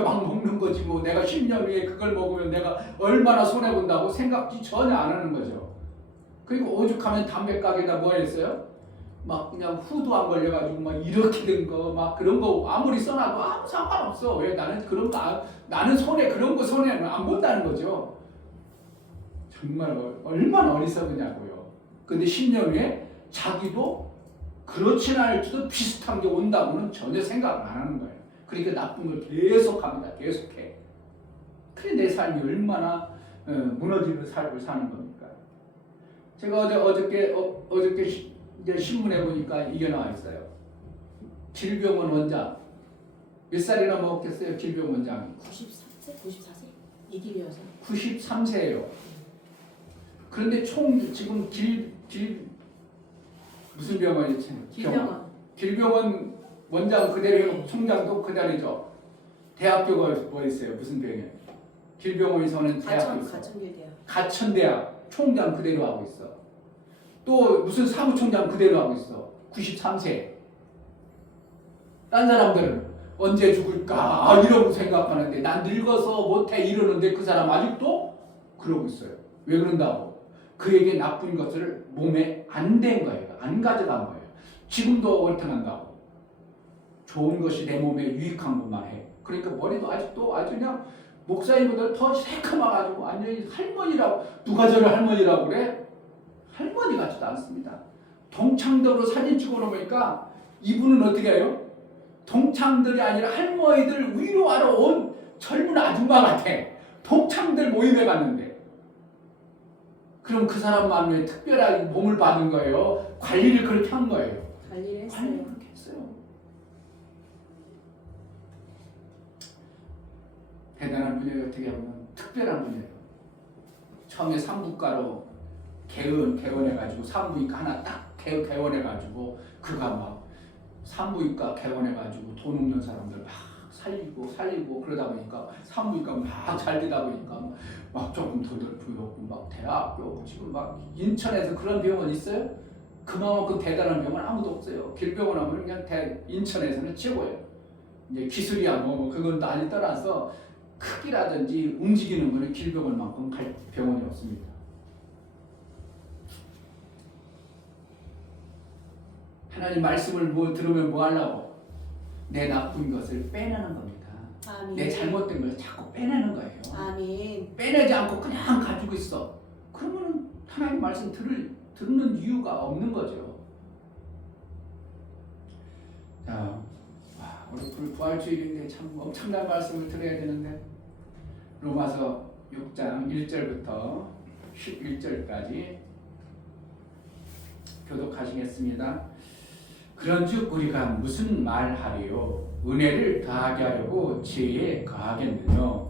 막 먹는 거지 뭐. 내가 10년 후에 그걸 먹으면 내가 얼마나 손해본다고 생각지 전혀 안 하는 거죠. 그리고 오죽하면 담배 가게에다 뭐 했어요? 막 그냥 후도 안 걸려가지고 막 이렇게 된 거 막 그런 거 아무리 써놔도 아무 상관없어. 왜? 나는 그런 거 나는 그런 거 손해는 안 본다는 거죠. 정말 얼마나 어리석으냐고요. 근데 10년 후에 자기도 그렇진 않을지도 비슷한 게 온다고는 전혀 생각을 안 하는 거예요. 그러니까 나쁜 걸 계속합니다. 계속해. 그래 내 삶이 얼마나 무너지는 삶을 사는 겁니까? 제가 어저께 이제 신문에 보니까 이게 나와 있어요. 길병원 원장 몇 살이나 먹었겠어요? 길병원 원장이 93세? 94세? 이기려서 93세예요. 그런데 지금 무슨 병원이지? 길병원 원장 그대로 총장도 그대로죠. 대학교가 뭐 있어요? 무슨 병이에요? 길병원에서는 대학교 있어. 가천대학 총장 그대로 하고 있어. 또 무슨 사무총장 그대로 하고 있어. 93세. 딴 사람들은 언제 죽을까 이러고 생각하는데 난 늙어서 못해 이러는데 그 사람 아직도 그러고 있어요. 왜 그런다고? 그에게 나쁜 것을 몸에 안 된 거예요. 안 가져간 거예요. 지금도 월등한다고. 좋은 것이 내 몸에 유익한 것만 해. 그러니까 머리도 아직도 아주 그냥 목사님보다 더 새카마가지고 완전히 할머니라고. 누가 저를 할머니라고 그래? 할머니 같지도 않습니다. 동창들로 사진 찍어놓으니까 이분은 어떻게 해요? 동창들이 아니라 할머니들 위로하러 온 젊은 아줌마 같아. 동창들 모임에 갔는데. 그럼 그 사람만 왜 특별한 몸을 받은 거예요? 관리를 그렇게 한 거예요. 관리를 관리를 했어요. 그렇게 했어요. 대단한 분이에요. 어떻게 보면 특별한 분이에요. 처음에 산부과로 개원해가지고 산부인과 하나 딱 개원해가지고 그가 막 산부인과 개원해가지고 돈 없는 사람들 막 살리고 그러다 보니까 산부인과 막 잘 되다 보니까 막 조금 더 넓고요. 막 대학교 지금 막 인천에서 그런 병원 있어요? 그만큼 대단한 병원 아무도 없어요. 길병원 하면 그냥 인천에서는 최고예요. 이제 기술이야 뭐 그건 난리 떠나서 크기라든지 움직이는 거는 길병원만큼 갈 병원이 없습니다. 하나님 말씀을 뭐 들으면 뭐 하려고? 내 나쁜 것을 빼내는 겁니다. 아멘. 내 잘못된 걸 자꾸 빼내는 거예요. 아멘. 빼내지 않고 그냥 가지고 있어. 그러면 하나님 말씀 듣는 이유가 없는 거죠. 자, 오늘 부활주일인데 참 엄청난 말씀을 드려야 되는데 로마서 6장 1절부터 11절까지 교독하시겠습니다. 그런즉 우리가 무슨 말하리요? 은혜를 더하게 하려고 죄에 거하겠느냐?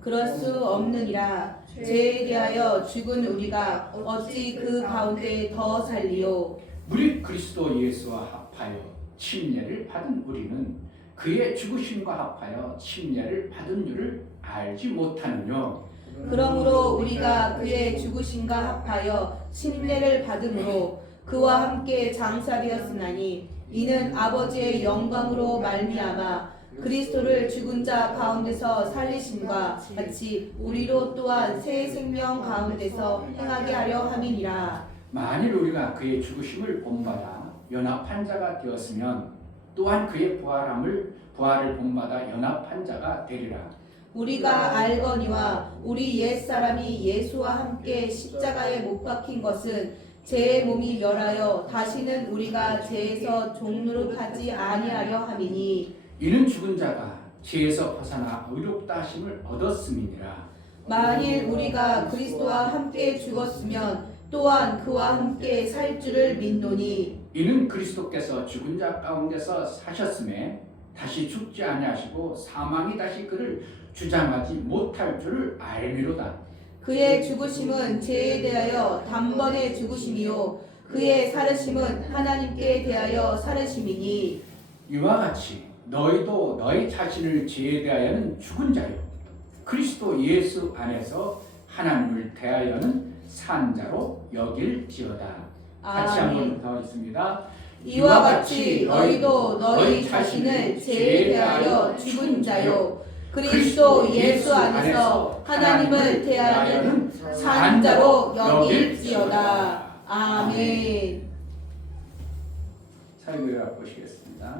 그럴 수 없느니라. 죄에 대하여 죽은 우리가 어찌 그 가운데 더 살리요? 우리 그리스도 예수와 합하여 침례를 받은 우리는 그의 죽으심과 합하여 침례를 받은 줄을 알지 못하느냐? 그러므로 우리가 그의 죽으심과 합하여 침례를 받음으로 그와 함께 장사되었으나니 이는 아버지의 영광으로 말미암아 그리스도를 죽은 자 가운데서 살리심과 같이 우리로 또한 새 생명 가운데서 행하게 하려 함이니라. 만일 우리가 그의 죽으심을 본받아 연합한 자가 되었으면 또한 그의 부활을 본받아 연합한 자가 되리라. 우리가 알거니와 우리 옛사람이 예수와 함께 십자가에 못 박힌 것은 죄의 몸이 멸하여 다시는 우리가 죄에서 종노릇하지 아니하려 함이니 이는 죽은 자가 죄에서 벗어나 의롭다 하심을 얻었음이니라. 만일 우리가 그리스도와 함께 죽었으면 또한 그와 함께 살 줄을 믿노니 이는 그리스도께서 죽은 자 가운데서 사셨음에 다시 죽지 아니하시고 사망이 다시 그를 주장하지 못할 줄을 알미로다. 그의 죽으심은 죄에 대하여 단번에 죽으심이요 그의 살으심은 하나님께 대하여 살으심이니 이와 같이 너희도 너희 자신을 죄에 대하여는 죽은 자요 그리스도 예수 안에서 하나님을 대하여는 산 자로 여길지어다. 같이 한번 더 있습니다. 이와 같이 너희도 너희 자신을 죄에 대하여 죽은 자요 그리스도 예수 안에서 하나님을 대하여는 산 자로 여길지어다. 아멘. 사역을 보시겠습니다.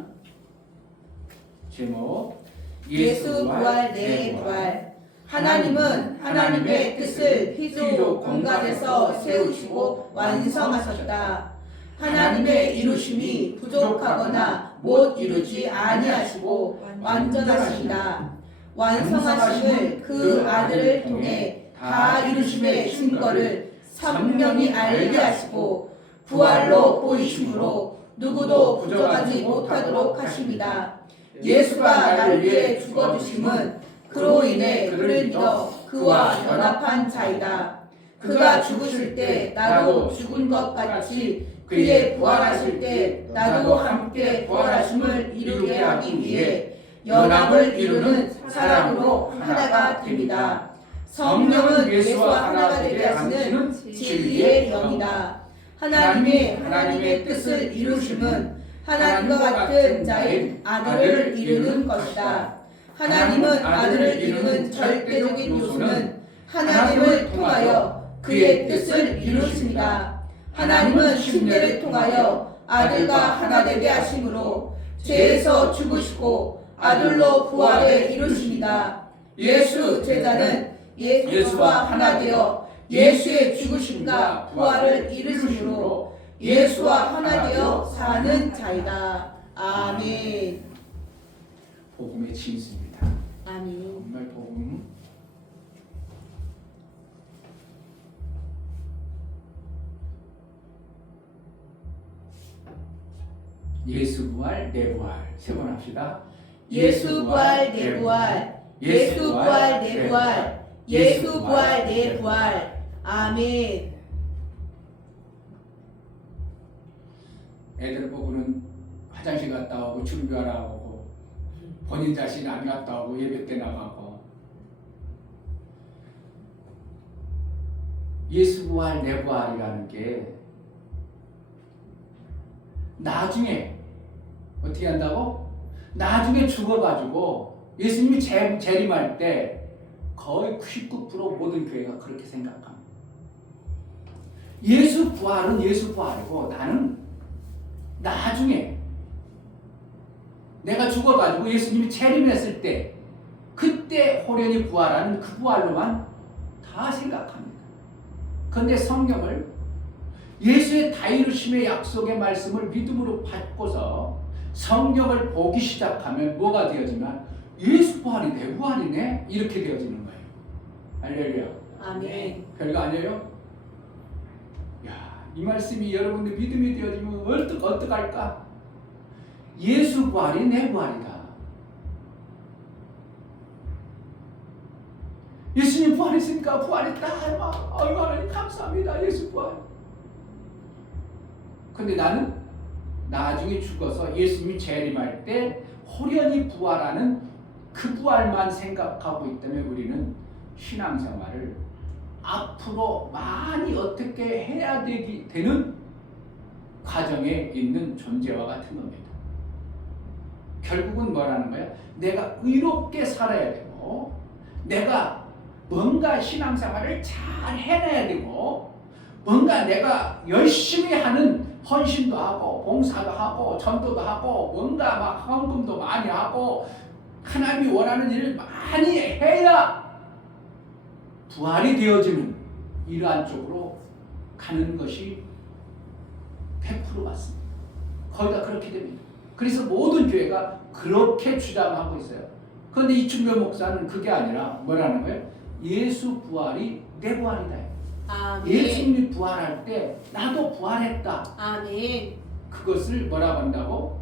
제목 예수 부활 내 부활. 하나님은 하나님의 뜻을 피조 공간에서 세우시고 완성하셨다. 하나님의 이루심이 부족하거나 못 이루지 아니하시고 완전하시다. 완성하심을 그 아들을 통해 다 이루심의 증거를 선명히 알게 하시고 부활로 보이심으로 누구도 부정하지 못하도록 하십니다. 예수가 나를 위해 죽어주심은 그로 인해 그를 믿어 그와 연합한 자이다. 그가 죽으실 때 나도 죽은 것 같이 그의 부활하실 때 나도 함께 부활하심을 이루게 하기 위해 연합을 이루는 사랑으로 하나가 됩니다. 성령은 예수와 하나가 되게 하시는 진리의 영이다. 하나님의 뜻을 이루심은 하나님과 같은 자인 아들을 이루는 것이다. 하나님은 아들을 이루는 절대적인 요소는 하나님을 통하여 그의 뜻을 이루십니다. 하나님은 십계를 통하여 아들과 하나 되게 하심으로 죄에서 죽으시고 아들로 부활을 이루십니다. 예수 제자는 예수와 하나 되어 예수의 죽으심과 부활을 이루심으로 예수와 하나 되어 사는 자이다. 아멘. 복음의 진수입니다. 아멘. 아멘. 정말 복음. 예수 부활 내 부활 세 번 합시다. 예수 부활 내 부활. 예수 부활 내 부활. 예수 부활 내 부활. 아멘. 애들 보고는 화장실 갔다 오고 준비하라 오고 본인 자신 안 갔다 오고 예배 때 나가고 예수 부활 내 부활이라는 게 나중에 어떻게 한다고? 나중에 죽어가지고 예수님이 재림할 때 거의 99% 모든 교회가 그렇게 생각합니다. 예수 부활은 예수 부활이고 나는 나중에 내가 죽어가지고 예수님이 재림했을 때 그때 호련히 부활하는 그 부활로만 다 생각합니다. 그런데 성경을 예수의 다이루심의 약속의 말씀을 믿음으로 받고서 성경을 보기 시작하면 뭐가 되어지면 예수 부활이 내 부활이네 이렇게 되어지는 거예요. 할렐루야. 아멘. 별거 아니에요? 야, 이 말씀이 여러분들 믿음이 되어지면 어떡할까? 예수 부활이 내 부활이다. 예수님 부활했으니까 부활했다. 아이고 하나님 감사합니다. 예수 부활. 근데 나는 나중에 죽어서 예수님이 재림할 때 호련히 부활하는 그 부활만 생각하고 있다면 우리는 신앙생활을 앞으로 많이 어떻게 해야 되는 과정에 있는 존재와 같은 겁니다. 결국은 뭐라는 거야? 내가 의롭게 살아야 되고 내가 뭔가 신앙생활을 잘 해내야 되고 뭔가 내가 열심히 하는 헌신도 하고 봉사도 하고 전도도 하고 뭔가 막 헌금도 많이 하고 하나님이 원하는 일을 많이 해야 부활이 되어지는 이러한 쪽으로 가는 것이 100% 맞습니다. 거의 다 그렇게 됩니다. 그래서 모든 교회가 그렇게 주장하고 있어요. 그런데 이충배 목사는 그게 아니라 뭐라는 거예요? 예수 부활이 내 부활이다. 아멘. 예수님이 부활할 때 나도 부활했다. 아멘. 그것을 뭐라고 한다고?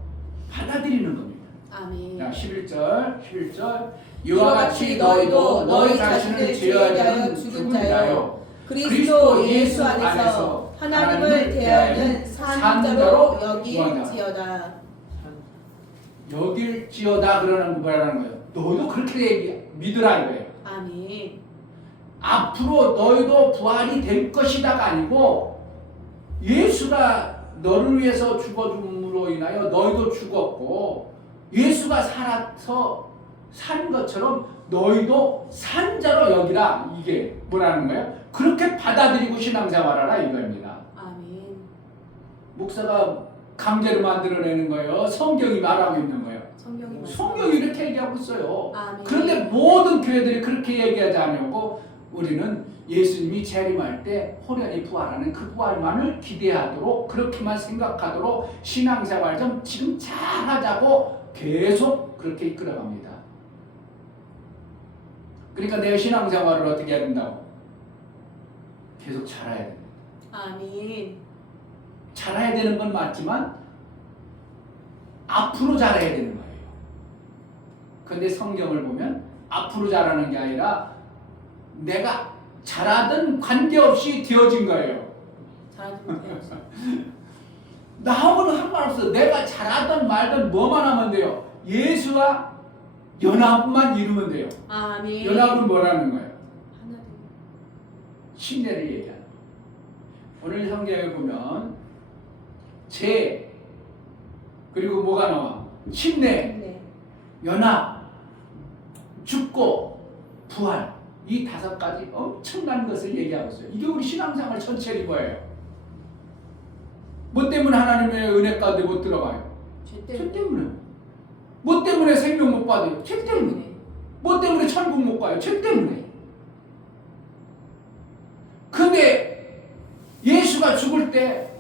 받아들이는 겁니다. 아멘. 자, 11절 이와 같이 너희도 너희 자신을 죄에 대하여 죽은 자요 그리스도 예수 안에서 하나님을 대하여는 산 자로 여길지어다. 여길지어다 그러는 거 뭐라는 거예요? 너희도 그렇게 믿으라 이거예요. 아멘. 앞으로 너희도 부활이 될 것이다가 아니고 예수가 너를 위해서 죽어줌으로 인하여 너희도 죽었고 예수가 살아서 산 것처럼 너희도 산 자로 여기라. 이게 뭐라는 거예요? 그렇게 받아들이고 신앙생활하라 이겁니다. 아멘. 목사가 강제로 만들어내는 거예요? 성경이 말하고 있는 거예요? 성경이 이렇게 얘기하고 있어요. 아멘. 그런데 모든 교회들이 그렇게 얘기하지 않고 우리는 예수님이 재림할 때 호련히 부활하는 그 부활만을 기대하도록 그렇게만 생각하도록 신앙생활 좀 지금 잘하자고 계속 그렇게 이끌어갑니다. 그러니까 내 신앙생활을 어떻게 해야 된다고? 계속 잘해야 됩니다. 아멘. 잘해야 되는 건 맞지만 앞으로 잘해야 되는 거예요. 그런데 성경을 보면 앞으로 잘하는 게 아니라 내가 잘하든 관계없이 되어진 거예요. 잘하지 못해요. 나하고는 상관없어. 내가 잘하든 말든 뭐만 하면 돼요. 예수와 연합만 이루면 돼요. 아멘. 연합은 뭐라는 거예요? 하나 침례를 얘기하는 거예요. 오늘 성경에 보면 제 그리고 뭐가 나와? 침례, 네. 연합, 죽고 부활 이 5가지 엄청난 것을 얘기하고 있어요. 이게 우리 신앙생활 전체를 이거예요. 뭐 때문에 하나님의 은혜 가운데 못 들어가요? 죄 때문에. 뭐 때문에 생명 못 받아요? 죄 때문에. 뭐 때문에 천국 못 가요? 죄 때문에. 근데 예수가 죽을 때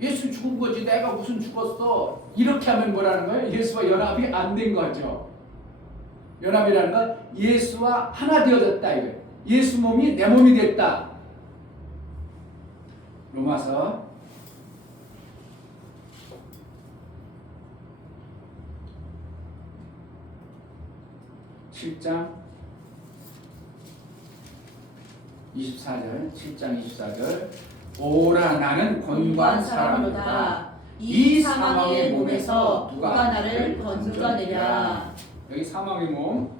예수 죽은 죽은 거지 내가 무슨 죽었어. 이렇게 하면 뭐라는 거예요? 예수와 연합이 안 된 거죠. 연합이라는 건 예수와 하나 되어졌다 이거예요. 예수 몸이 내 몸이 됐다. 로마서 7장 24절 7장 24절 오라 나는 권고한 사람이다. 이 사망의 몸에서 누가 나를 건져내랴. 여기 사망의 몸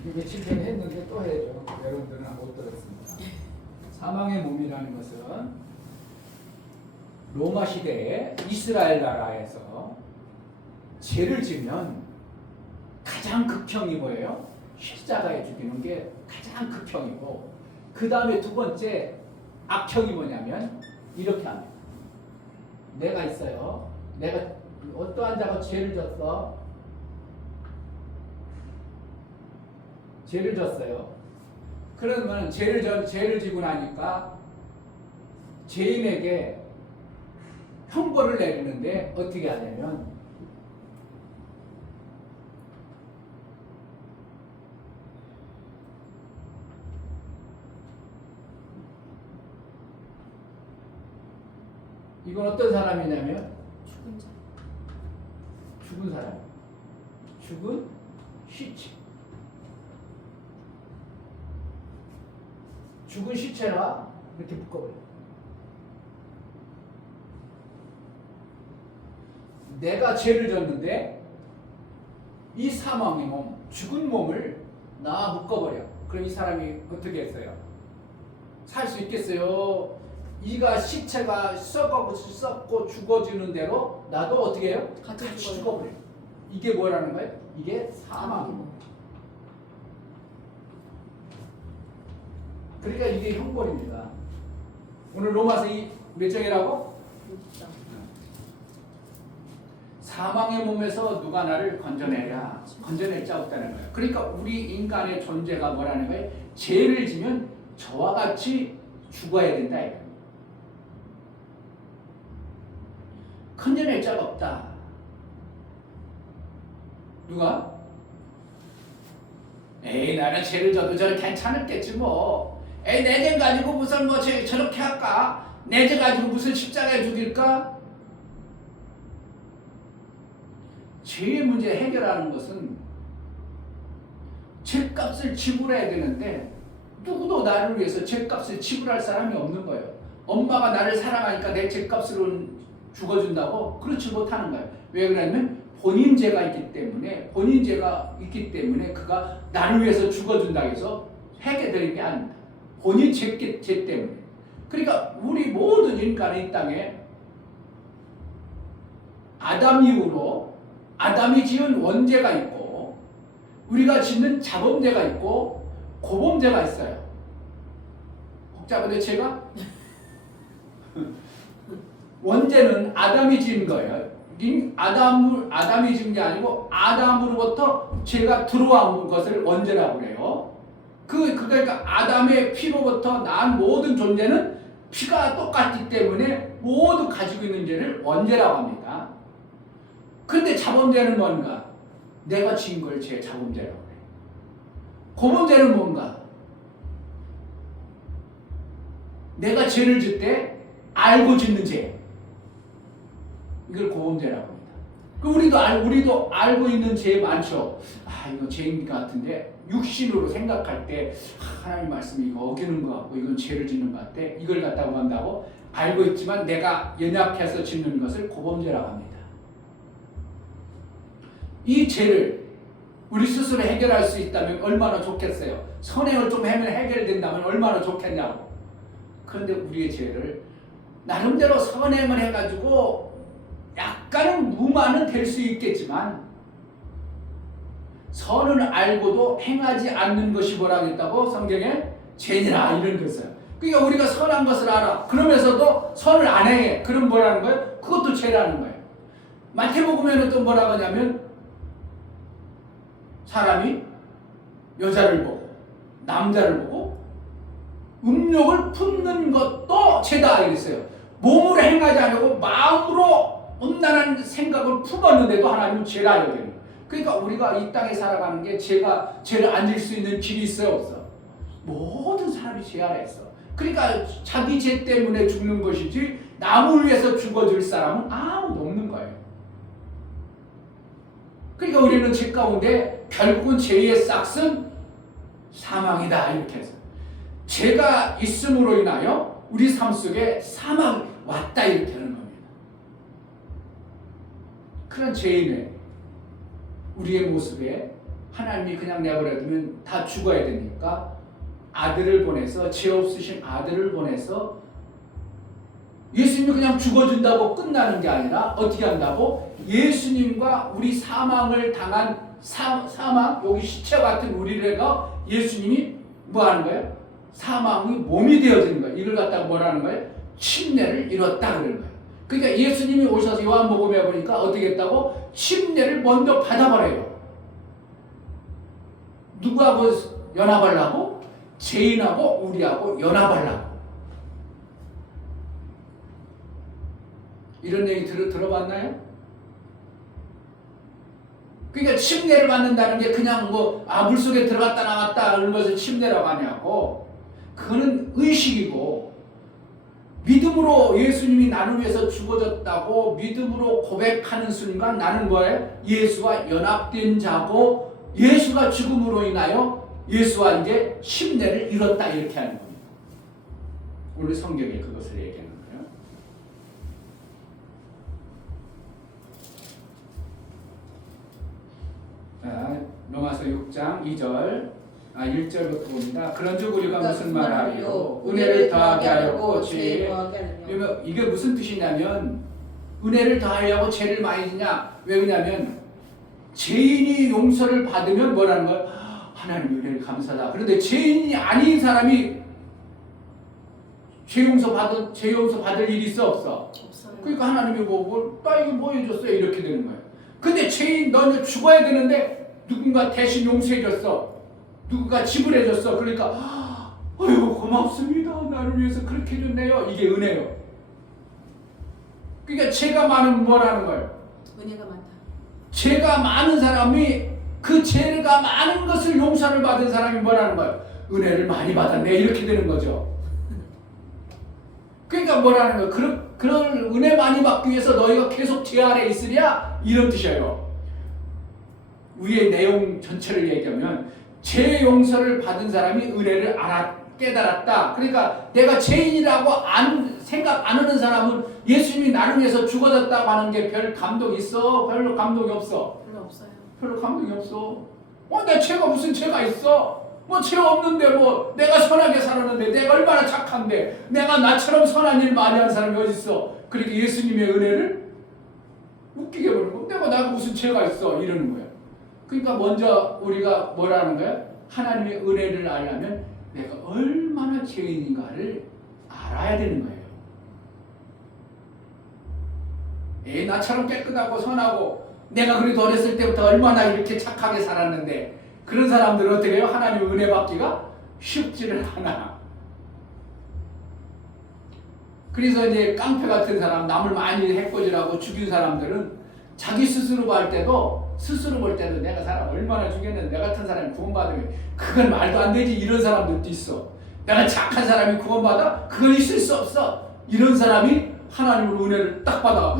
이게 며칠 전에 했는데 또 해야죠. 여러분들은 못 들었습니다. 사망의 몸이라는 것은 로마 시대에 이스라엘 나라에서 죄를 지면 가장 극형이 뭐예요? 십자가에 죽이는 게 가장 극형이고, 그 다음에 두 번째 악형이 뭐냐면 이렇게 합니다. 내가 있어요. 내가 어떠한 자가 죄를 졌어. 죄를 졌어요. 그러면 죄를 지고 나니까 죄인에게 형벌을 내리는데 어떻게 하냐면 이건 어떤 사람이냐면 죽은 자. 죽은 사람, 죽은 시체. 죽은 시체라 이렇게 묶어버려. 내가 죄를 졌는데 이 사망의 몸, 죽은 몸을 나 묶어버려. 그럼 이 사람이 어떻게 했어요? 살 수 있겠어요? 이가 시체가 썩고 죽어지는 대로 나도 어떻게 해요? 같이 죽어버려. 이게 뭐라는 거예요? 이게 사망의 몸. 그러니까 이게 형벌입니다. 오늘 로마서 몇 장이라고? 6장. 사망의 몸에서 누가 나를 건져내랴. 건져낼 자 없다는 거예요. 그러니까 우리 인간의 존재가 뭐라는 거예요? 죄를 지면 저와 같이 죽어야 된다 이거예요. 건져낼 자가 없다. 누가? 에이 나는 죄를 져도 저는 괜찮았겠지 뭐. 에이 내 죄 가지고 무슨 뭐 저렇게 할까? 내 죄 가지고 무슨 십자가에 죽일까? 죄의 문제 해결하는 것은 죄값을 지불해야 되는데 누구도 나를 위해서 죄값을 지불할 사람이 없는 거예요. 엄마가 나를 사랑하니까 내 죄값으로 죽어준다고? 그렇지 못하는 거예요. 왜 그러냐면 본인 죄가 있기 때문에 그가 나를 위해서 죽어준다고 해서 해결되는 게 아닙니다. 본인 죄 때문에. 그러니까 우리 모든 인간의 이 땅에 아담 이후로 아담이 지은 원죄가 있고 우리가 짓는 자범죄가 있고 고범죄가 있어요. 복잡한데 제가 원죄는 아담이 지은 거예요. 아담이 지은 게 아니고 아담으로부터 죄가 들어온 것을 원죄라고 그래요. 그러니까 아담의 피로부터 난 모든 존재는 피가 똑같기 때문에 모두 가지고 있는 죄를 원죄라고 합니다. 근데 자범죄는 뭔가? 내가 지은 걸 제 자범죄라고 그래요. 고범죄는 뭔가? 내가 죄를 짓 때 알고 짓는 죄. 이걸 고범죄라고 합니다. 우리도 알고 있는 죄 많죠. 이거 죄인 것 같은데 육신으로 생각할 때 하나님 말씀이 이거 어기는 것 같고 이건 죄를 짓는 것 같아. 이걸 갖다고 한다고 알고 있지만 내가 연약해서 짓는 것을 고범죄라고 합니다. 이 죄를 우리 스스로 해결할 수 있다면 얼마나 좋겠어요. 선행을 좀 하면 해결된다면 얼마나 좋겠냐고. 그런데 우리의 죄를 나름대로 선행을 해가지고 약간은 무마는 될 수 있겠지만 선을 알고도 행하지 않는 것이 뭐라고 했다고? 성경에 죄니라 이런 거 있어요. 그러니까 우리가 선한 것을 알아. 그러면서도 선을 안 해. 그럼 뭐라는 거예요? 그것도 죄라는 거예요. 마태복음에는 또 뭐라고 하냐면 사람이 여자를 보고 남자를 보고 음욕을 품는 것도 죄다 이랬어요. 몸으로 행하지 않고 마음으로 음란한 생각을 품었는데도 하나님은 죄라 여기는 거예요. 그러니까 우리가 이 땅에 살아가는 게 죄를 안 질 수 있는 길이 있어요, 없어? 모든 사람이 죄 아래 있어. 그러니까 자기 죄 때문에 죽는 것이지 남을 위해서 죽어줄 사람은 아무도 없는 거예요. 그러니까 우리는 죄 가운데 결국은 죄의 싹은 사망이다 이렇게 해서 죄가 있음으로 인하여 우리 삶 속에 사망이 왔다 이렇게 하는 겁니다. 그런 죄인의 우리의 모습에 하나님이 그냥 내버려두면 다 죽어야 되니까 아들을 보내서 죄 없으신 아들을 보내서 예수님이 그냥 죽어준다고 끝나는 게 아니라 어떻게 한다고? 예수님과 우리 사망을 당한 사망, 여기 시체 같은 우리가 예수님이 뭐 하는 거예요? 사망이 몸이 되어지는 거예요. 이걸 갖다가 뭐라는 거예요? 침례를 이뤘다 그러는 거예요. 그러니까 예수님이 오셔서 요한복음에 보니까 어떻게 했다고? 침례를 먼저 받아버려요. 누구하고 연합하려고? 죄인하고 우리하고 연합하려고. 이런 얘기 들어봤나요? 그러니까 침례를 받는다는 게 그냥 물속에 들어갔다 나왔다 하는 것을 침례라고 하냐고. 그거는 의식이고 믿음으로 예수님이 나를 위해서 죽어졌다고 믿음으로 고백하는 순간 나는 뭐예요? 예수와 연합된 자고 예수가 죽음으로 인하여 예수와 이제 침례를 이뤘다 이렇게 하는 겁니다. 오늘 성경에 그것을 얘기하는 거예요. 자, 로마서 6장 1절부터 봅니다. 그런즉 우리가 무슨 말하리요? 은혜를 더하게 하려고 죄에 이게 무슨 뜻이냐면 은혜를 더하려고 죄를 많이 지냐? 왜 그러냐면 죄인이 용서를 받으면 뭐라는 거야? 하나님 은혜를 감사하다. 그런데 죄인이 아닌 사람이 죄 용서 받을 일이 있어 없어? 없어요. 그러니까 하나님이 나 이거 뭐 해줬어요? 이렇게 되는 거예요. 근데 죄인 너는 죽어야 되는데 누군가 대신 용서해줬어. 누군가 지불해줬어. 그러니까 아유 고맙습니다. 나를 위해서 그렇게 해줬네요. 이게 은혜요. 그러니까 죄가 많으면 뭐라는 거예요? 은혜가 많다. 죄가 많은 사람이 그 죄가 많은 것을 용서를 받은 사람이 뭐라는 거예요? 은혜를 많이 받았네. 이렇게 되는 거죠. 그러니까 뭐라는 거예요? 그런 은혜 많이 받기 위해서 너희가 계속 죄 아래 있으랴? 이런 뜻이에요. 위의 내용 전체를 얘기하면 죄 용서를 받은 사람이 은혜를 깨달았다. 그러니까 내가 죄인이라고 생각 안 하는 사람은 예수님이 나를 위해서 죽어졌다고 하는 게 별 감동이 있어? 별로 감동이 없어? 별로 없어요. 별로 감동이 없어. 내 죄가 무슨 죄가 있어? 죄 없는데 내가 선하게 살았는데 내가 얼마나 착한데 내가 나처럼 선한 일 많이 한 사람이 어디 있어? 그렇게 예수님의 은혜를 웃기게 보는 거야. 내가 무슨 죄가 있어? 이러는 거야. 그러니까 먼저 우리가 뭐라는 거야? 하나님의 은혜를 알려면 내가 얼마나 죄인인가를 알아야 되는 거예요. 나처럼 깨끗하고 선하고 내가 그래도 어렸을 때부터 얼마나 이렇게 착하게 살았는데 그런 사람들은 어떻게 해요? 하나님 은혜 받기가 쉽지를 않아. 그래서 이제 깡패 같은 사람, 남을 많이 해코지라고 죽인 사람들은 자기 스스로 볼 때도 내가 사람 얼마나 죽였는데 내 같은 사람이 구원받으면 그건 말도 안 되지. 이런 사람들도 있어. 내가 착한 사람이 구원받아? 그건 있을 수 없어. 이런 사람이 하나님으로 은혜를 딱 받아.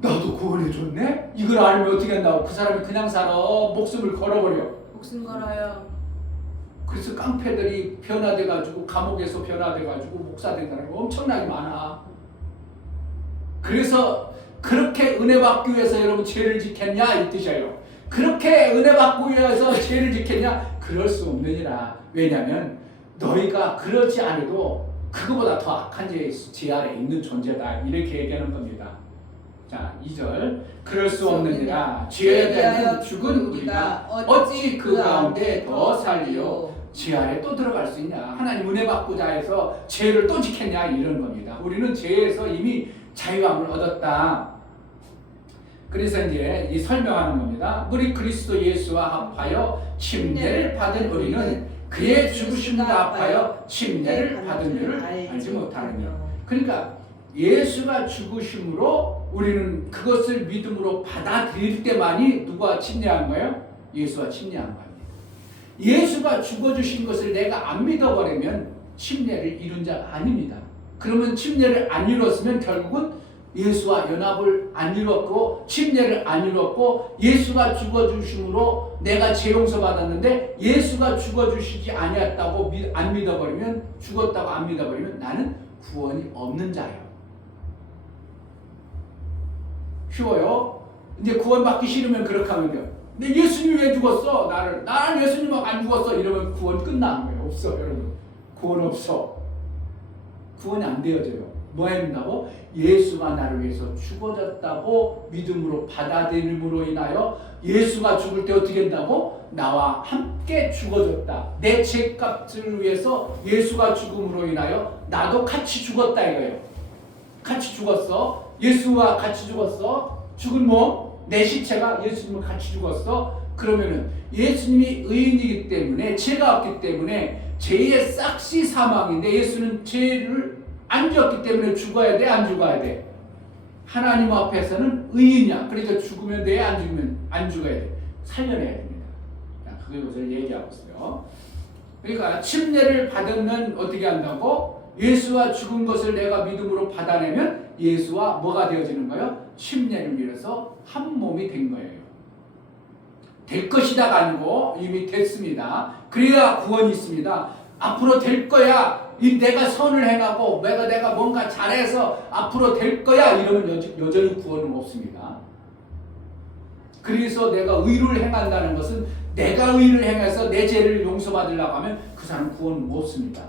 나도 구원해줬네? 이걸 알면 어떻게 한다고? 그 사람이 그냥 살아. 목숨을 걸어버려. 목숨 걸어요. 그래서 깡패들이 변화돼가지고 감옥에서 변화돼가지고 목사된 사람이 엄청나게 많아. 그래서 그렇게 은혜 받기 위해서 여러분 죄를 지켰냐 이 뜻이에요. 그렇게 은혜 받기 위해서 죄를 지켰냐? 그럴 수 없느니라. 왜냐하면 너희가 그렇지 않아도 그거보다 더 악한 죄 아래 있는 존재다. 이렇게 얘기하는 겁니다. 자, 2절. 그럴 수 없느니라. 죄에 대하여 죽은 우리가 어찌 그 가운데 더 살리요. 죄 아래 또 들어갈 수 있냐? 하나님 은혜 받고자 해서 죄를 또 지켰냐? 이런 겁니다. 우리는 죄에서 이미 자유함을 얻었다. 그래서 이제 이 설명하는 겁니다. 우리 그리스도 예수와 합하여 침례를 받은 우리는 그의 죽으심과 합하여 침례를 받은 줄을 알지 못하느냐. 그러니까 예수가 죽으심으로 우리는 그것을 믿음으로 받아들일 때만이 누가 침례한 거예요? 예수가 침례한 겁니다. 예수가 죽어주신 것을 내가 안 믿어버리면 침례를 이룬 자가 아닙니다. 그러면 침례를 안 이뤘으면 결국은 예수와 연합을 안 이뤘고 침례를 안 이뤘고 예수가 죽어주심으로 내가 죄 용서 받았는데 예수가 죽어주시지 아니었다고 안 믿어버리면 죽었다고 안 믿어버리면 나는 구원이 없는 자예요. 쉬워요. 이제 구원받기 싫으면 그렇게 하면 돼요. 근데 예수님이 왜 죽었어? 나는 예수님하고 안 죽었어. 이러면 구원 끝나는 거예요. 없어 여러분. 구원 없어. 구원이 안 되어져요. 뭐 해야 된다고? 예수가 나를 위해서 죽어졌다고 믿음으로 받아들임으로 인하여 예수가 죽을 때 어떻게 된다고? 나와 함께 죽어졌다. 내 죄값을 위해서 예수가 죽음으로 인하여 나도 같이 죽었다 이거예요. 같이 죽었어. 예수와 같이 죽었어. 죽은 몸, 내 시체가 예수님과 같이 죽었어. 그러면은 예수님이 의인이기 때문에 죄가 없기 때문에 죄의 싹시 사망인데 예수는 죄를 안 지었기 때문에 죽어야 돼? 안 죽어야 돼? 하나님 앞에서는 의인이야. 그러니까 죽으면 돼? 안 죽으면 안 죽어야 돼? 살려내야 됩니다. 그것을 얘기하고 있어요. 그러니까 침례를 받으면 어떻게 한다고? 예수와 죽은 것을 내가 믿음으로 받아내면 예수와 뭐가 되어지는 거예요? 침례를 빌어서 한 몸이 된 거예요. 될 것이다가 아니고 이미 됐습니다. 그래야 구원이 있습니다. 앞으로 될 거야. 내가 선을 행하고 내가 뭔가 잘해서 앞으로 될 거야 이러면 여전히 구원은 없습니다. 그래서 내가 의를 행한다는 것은 내가 의를 행해서 내 죄를 용서받으려고 하면 그 사람은 구원은 없습니다.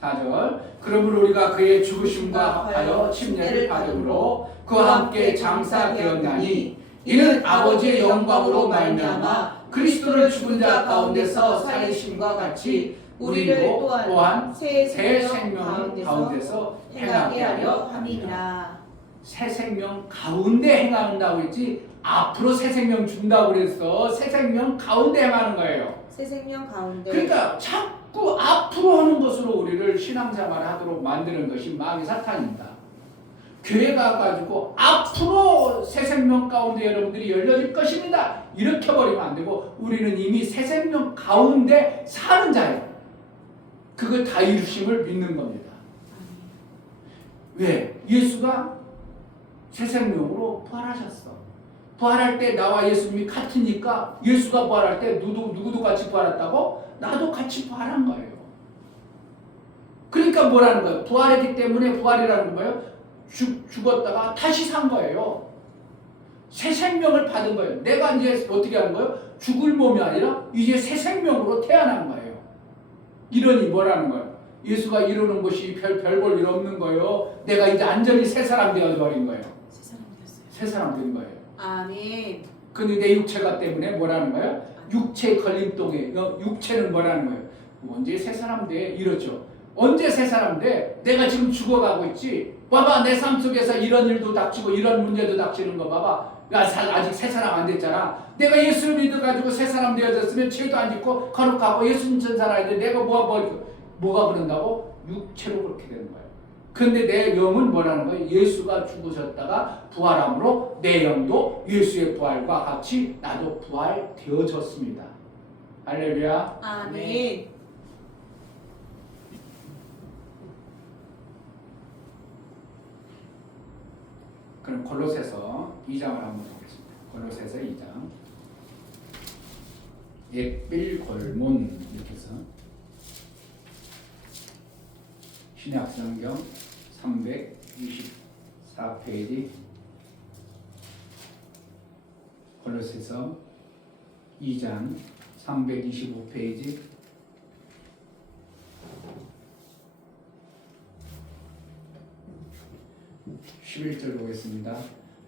4절 그러므로 우리가 그의 죽으심과 합하여 침례를 받음으로 그와 함께 장사되었나니 이는 아버지의 영광으로 말미암아 그리스도를 죽은 자 가운데서 살리심과 같이 우리를 또한 새 생명 가운데서 행하게 하려 함이니라. 새 생명 가운데 행한다고 했지 앞으로 새 생명 준다고 그랬어. 새 생명 가운데 행하는 거예요. 새 생명 가운데. 그러니까 자꾸 앞으로 하는 것으로 우리를 신앙생활을 하도록 만드는 것이 마귀 사탄입니다. 교회 가가지고 앞으로 새 생명 가운데 여러분들이 열려질 것입니다. 이렇게 버리면 안 되고 우리는 이미 새 생명 가운데 사는 자예요. 그걸 다 이루심을 믿는 겁니다. 왜? 예수가 새 생명으로 부활하셨어. 부활할 때 나와 예수님이 같으니까 예수가 부활할 때 누구도 같이 부활했다고? 나도 같이 부활한 거예요. 그러니까 뭐라는 거예요? 부활했기 때문에 부활이라는 거예요. 죽었다가 다시 산 거예요. 새 생명을 받은 거예요. 내가 이제 어떻게 하는 거예요? 죽을 몸이 아니라 이제 새 생명으로 태어난 거예요. 이러니 뭐라는 거예요? 예수가 이루는 것이 별볼 일 없는 거예요. 내가 이제 완전히 새 사람 되어버린 거예요. 새 사람 되었어요. 새 사람 된 거예요. 아멘. 근데 내 육체가 때문에 뭐라는 거예요? 육체의 걸림돌에 육체는 뭐라는 거예요? 언제 새 사람 돼? 이렇죠. 언제 새 사람 돼? 내가 지금 죽어가고 있지. 봐봐 내 삶 속에서 이런 일도 닥치고 이런 문제도 닥치는 거 봐봐. 아직 새 사람 안 됐잖아. 내가 예수를 믿어가지고 새 사람 되어졌으면 죄도 안 짓고 거룩하고 예수님 전사라는데 내가 뭐가 그런다고? 육체로 그렇게 되는 거예요. 근데 내 영은 뭐라는 거예요? 예수가 죽으셨다가 부활함으로 내 영도 예수의 부활과 같이 나도 부활되어졌습니다. 할렐루야. 아멘. 그럼 골로새서 2장을 한번 보겠습니다. 골로새서 2장. 옛빌골문 이렇게 해서 신약성경 324페이지 골로새서 2장 325페이지 11절 보겠습니다.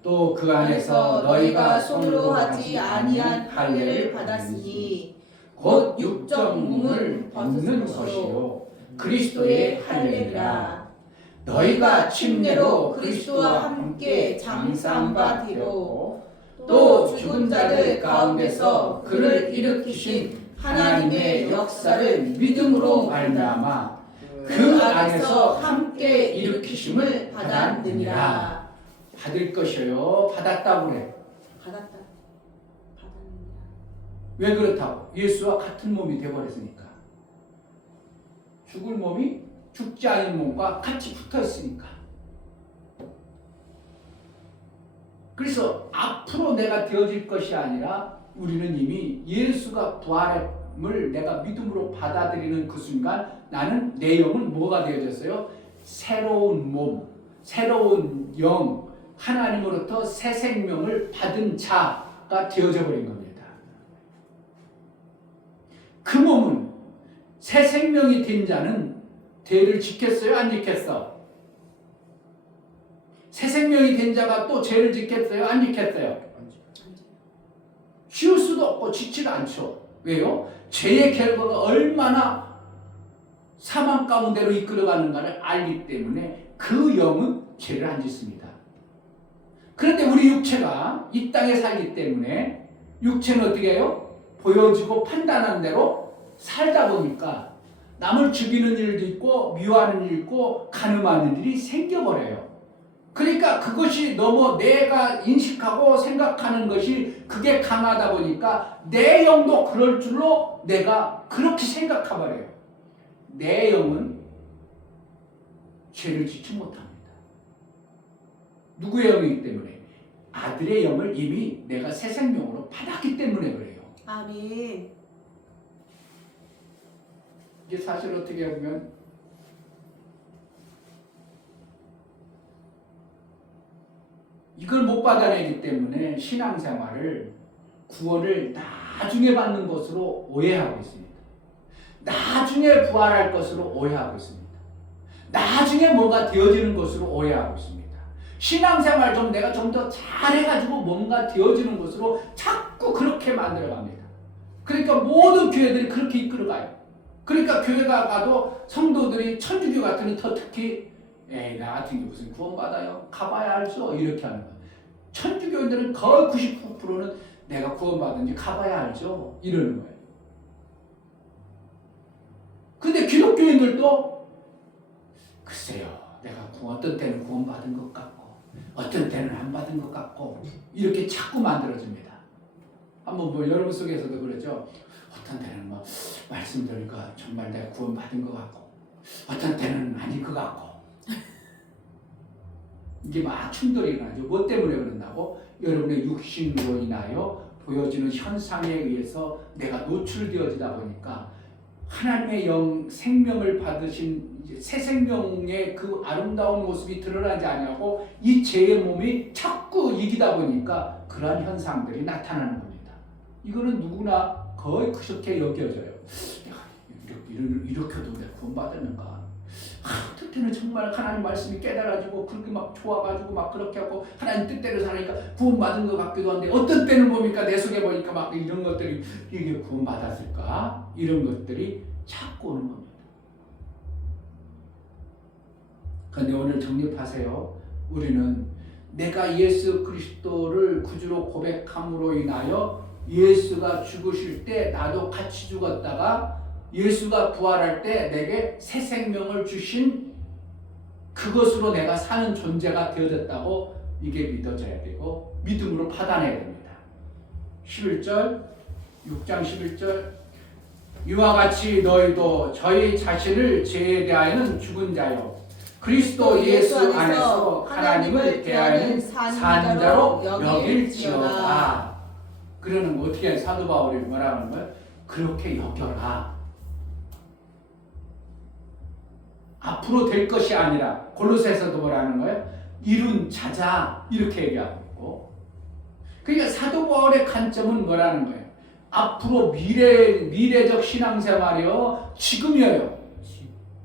또 그 안에서 너희가 손으로 하지 아니한 할례를 받았으니 곧 육적 몸을 벗는 것이요 그리스도의 할례니라. 너희가 침례로 그리스도와 함께 장사한 바 되었고 또 죽은 자들 가운데서 그를 일으키신 하나님의 역사를 믿음으로 말미암아 그 안에서 함께 일으키심을 받았느니라. 받을 것이요 받았다고 그래. 받았다. 받았느니라. 왜 그렇다고? 예수와 같은 몸이 되어버렸으니까. 죽을 몸이 죽지 않은 몸과 같이 붙어 있으니까. 그래서 앞으로 내가 되어질 것이 아니라 우리는 이미 예수가 부활함을 내가 믿음으로 받아들이는 그 순간 나는 내 영은 뭐가 되어졌어요? 새로운 몸, 새로운 영, 하나님으로부터 새 생명을 받은 자가 되어져 버린 겁니다. 그 몸은 새 생명이 된 자는 죄를 지켰어요? 안 지켰어? 새 생명이 된 자가 또 죄를 지켰어요? 안 지켰어요? 지울 수도 없고 지지도 않죠. 왜요? 죄의 결과가 얼마나 사망 가운데로 이끌어가는가를 알기 때문에 그 영은 죄를 안 짓습니다. 그런데 우리 육체가 이 땅에 살기 때문에 육체는 어떻게 해요? 보여지고 판단한 대로 살다 보니까 남을 죽이는 일도 있고 미워하는 일도 있고 간음하는 일이 생겨버려요. 그러니까 그것이 너무 내가 인식하고 생각하는 것이 그게 강하다 보니까 내 영도 그럴 줄로 내가 그렇게 생각해버려요. 내 영은 죄를 짓지 못합니다. 누구의 영이기 때문에? 아들의 영을 이미 내가 새 생명으로 받았기 때문에 그래요. 아멘. 이게 사실 어떻게 보면 이걸 못 받아내기 때문에 신앙생활을 구원을 나중에 받는 것으로 오해하고 있습니다. 나중에 부활할 것으로 오해하고 있습니다. 나중에 뭔가 되어지는 것으로 오해하고 있습니다. 신앙생활 좀 내가 좀 더 잘해가지고 뭔가 되어지는 것으로 자꾸 그렇게 만들어갑니다. 그러니까 모든 교회들이 그렇게 이끌어가요. 그러니까 교회가 가도 성도들이 천주교 같은 더 특히 에이 나 같은 게 무슨 구원받아요? 가봐야 알죠? 이렇게 하는 거예요. 천주교인들은 거의 99%는 내가 구원받은지 가봐야 알죠? 이러는 거예요. 근데 기독교인들도 글쎄요 내가 어떤 때는 구원받은 것 같고 어떤 때는 안 받은 것 같고 이렇게 자꾸 만들어집니다. 한번 뭐 여러분 속에서도 그러죠. 어떤 때는 뭐 말씀 들으니까 정말 내가 구원받은 것 같고 어떤 때는 아닐 것 같고 이게 막 충돌이 일어나죠. 뭐 때문에 그런다고? 여러분의 육신으로 인하여 보여지는 현상에 의해서 내가 노출되어지다 보니까 하나님의 영 생명을 받으신 새 생명의 그 아름다운 모습이 드러나지 아니하고 이 죄의 몸이 자꾸 이기다 보니까 그러한 현상들이 나타나는 겁니다. 이거는 누구나 거의 그렇게 여겨져요. 이렇게도 내가 구원받았는가? 어떨 때는 정말 하나님 말씀이 깨달아지고 그렇게 막 좋아가지고 막 그렇게 하고 하나님 뜻대로 사니까 구원받은 것 같기도 한데 어떤 때는 뭡니까? 내 속에 보니까 막 이런 것들이 이게 구원받았을까? 이런 것들이 자꾸 오는 겁니다. 그런데 오늘 정립하세요. 우리는 내가 예수 그리스도를 구주로 고백함으로 인하여 예수가 죽으실 때 나도 같이 죽었다가 예수가 부활할 때 내게 새 생명을 주신 그것으로 내가 사는 존재가 되어졌다고 이게 믿어져야 되고 믿음으로 받아내야 됩니다. 11절 6장 11절 이와 같이 너희도 저희 자신을 죄에 대하여는 죽은 자요 그리스도 예수 안에서 하나님을 대하여는 산 자로 여길지어다. 그러는 거 어떻게 사도 바울이 뭐라는 거예요? 그렇게 여겨라. 앞으로 될 것이 아니라 골로새에서도 뭐라는 거예요? 이룬 자자 이렇게 얘기하고 있고 그러니까 사도 바울의 관점은 뭐라는 거예요? 앞으로 미래적 신앙생활이요 지금이에요.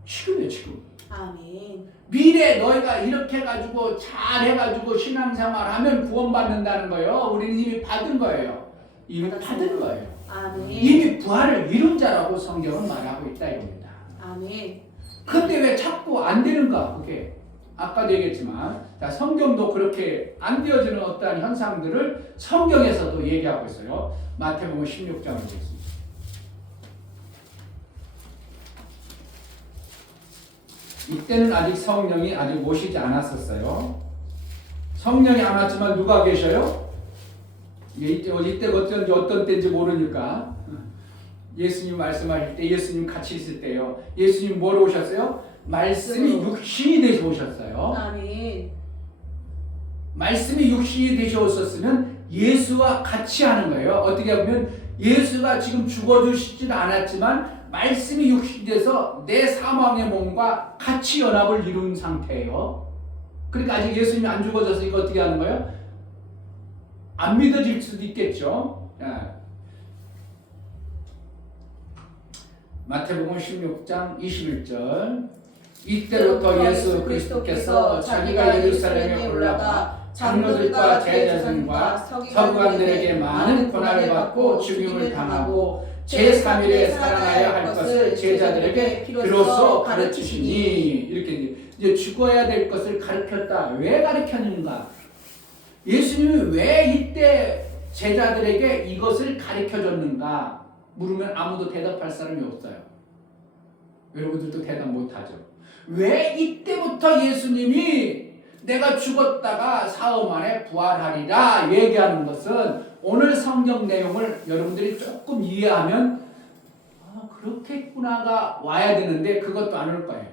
지금이에요 지금. 아멘. 미래 너희가 이렇게 해가지고 잘해가지고 신앙생활하면 구원받는다는 거예요. 우리는 이미 받은 거예요. 이미 받은 거예요. 아멘. 이미 부활을 이룬 자라고 성경은 말하고 있다 이겁니다. 아멘. 근데 왜 자꾸 안 되는가 그게? 아까도 얘기했지만 자, 성경도 그렇게 안 되어지는 어떠한 현상들을 성경에서도 얘기하고 있어요. 마태복음 16장을 보겠습니다. 이때는 아직 성령이 아직 오시지 않았었어요. 성령이 안 왔지만 누가 계셔요? 이때 어떤 때인지 모르니까 예수님 말씀하실 때 예수님 같이 있을 때요. 예수님 뭐로 오셨어요? 말씀이 육신이 되셔 오셨어요. 아멘. 말씀이 육신이 되셔 오셨으면 예수와 같이 하는 거예요. 어떻게 보면 예수가 지금 죽어주시지는 않았지만 말씀이 육신이 돼서 내 사망의 몸과 같이 연합을 이룬 상태예요. 그러니까 아직 예수님이 안 죽어져서 이거 어떻게 하는 거예요? 안 믿어질 수도 있겠죠. 마태복음 16장 21절 이때부터 예수 그리스도께서 자기가 예루살렘에 올라가 장로들과 제자들과 서기관들에게 많은 고난을 받고 죽임을 당하고 제3일에 살아나야 할 것을 제자들에게 비로소 가르치시니 이렇게 이제 죽어야 될 것을 가르쳤다. 왜 가르쳤는가? 예수님이 왜 이때 제자들에게 이것을 가르쳐줬는가? 물으면 아무도 대답할 사람이 없어요. 여러분들도 대답 못하죠. 왜 이때부터 예수님이 내가 죽었다가 사흘 만에 부활하리라 얘기하는 것은 오늘 성경 내용을 여러분들이 조금 이해하면 그렇겠구나가 와야 되는데 그것도 안 올 거예요.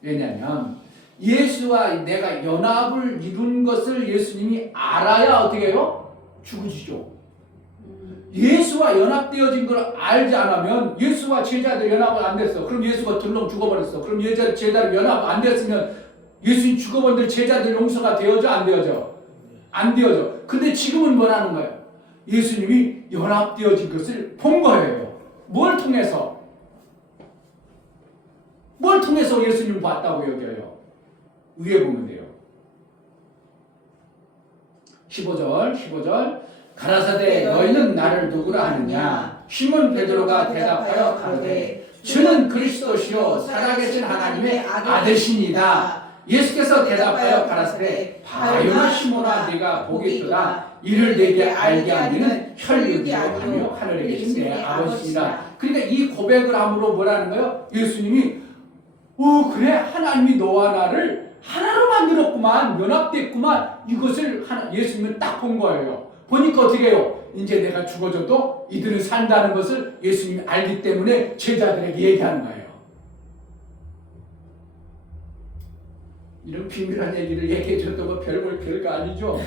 왜냐하면 예수와 내가 연합을 이룬 것을 예수님이 알아야 어떻게 해요? 죽으시죠. 예수와 연합되어진 걸 알지 않으면 예수와 제자들 연합은 안 됐어. 그럼 예수가 들렁 죽어버렸어. 그럼 제자들 연합 안 됐으면 예수님 죽어버린 제자들 용서가 되어져 안 되어져? 안 되어져. 근데 지금은 뭐라는 거예요? 예수님이 연합되어진 것을 본 거예요. 뭘 통해서? 뭘 통해서 예수님 봤다고 여겨요? 위에 보면 돼요. 15절 가라사대 너희는 나를 누구라 하느냐? 시몬 베드로가 대답하여 가로되 주는 그리스도시요 살아계신 하나님의 아들이시니이다. 예수께서 대답하여 가라사대 바요나 시몬아 네가 복이 있도다. 이를 내게 알게 하기는 혈육이 아니요 하늘에 계신 내 아버지시니라. 그러니까 이 고백을 함으로 뭐라는 거예요? 예수님이 그래 하나님이 너와 나를 하나로 만들었구만, 연합됐구만. 이것을 예수님은 딱 본 거예요. 보니까 어떻게 해요? 이제 내가 죽어져도 이들은 산다는 것을 예수님이 알기 때문에 제자들에게 얘기하는 거예요. 이런 비밀한 얘기를 얘기해줘도 뭐 별거 아니죠.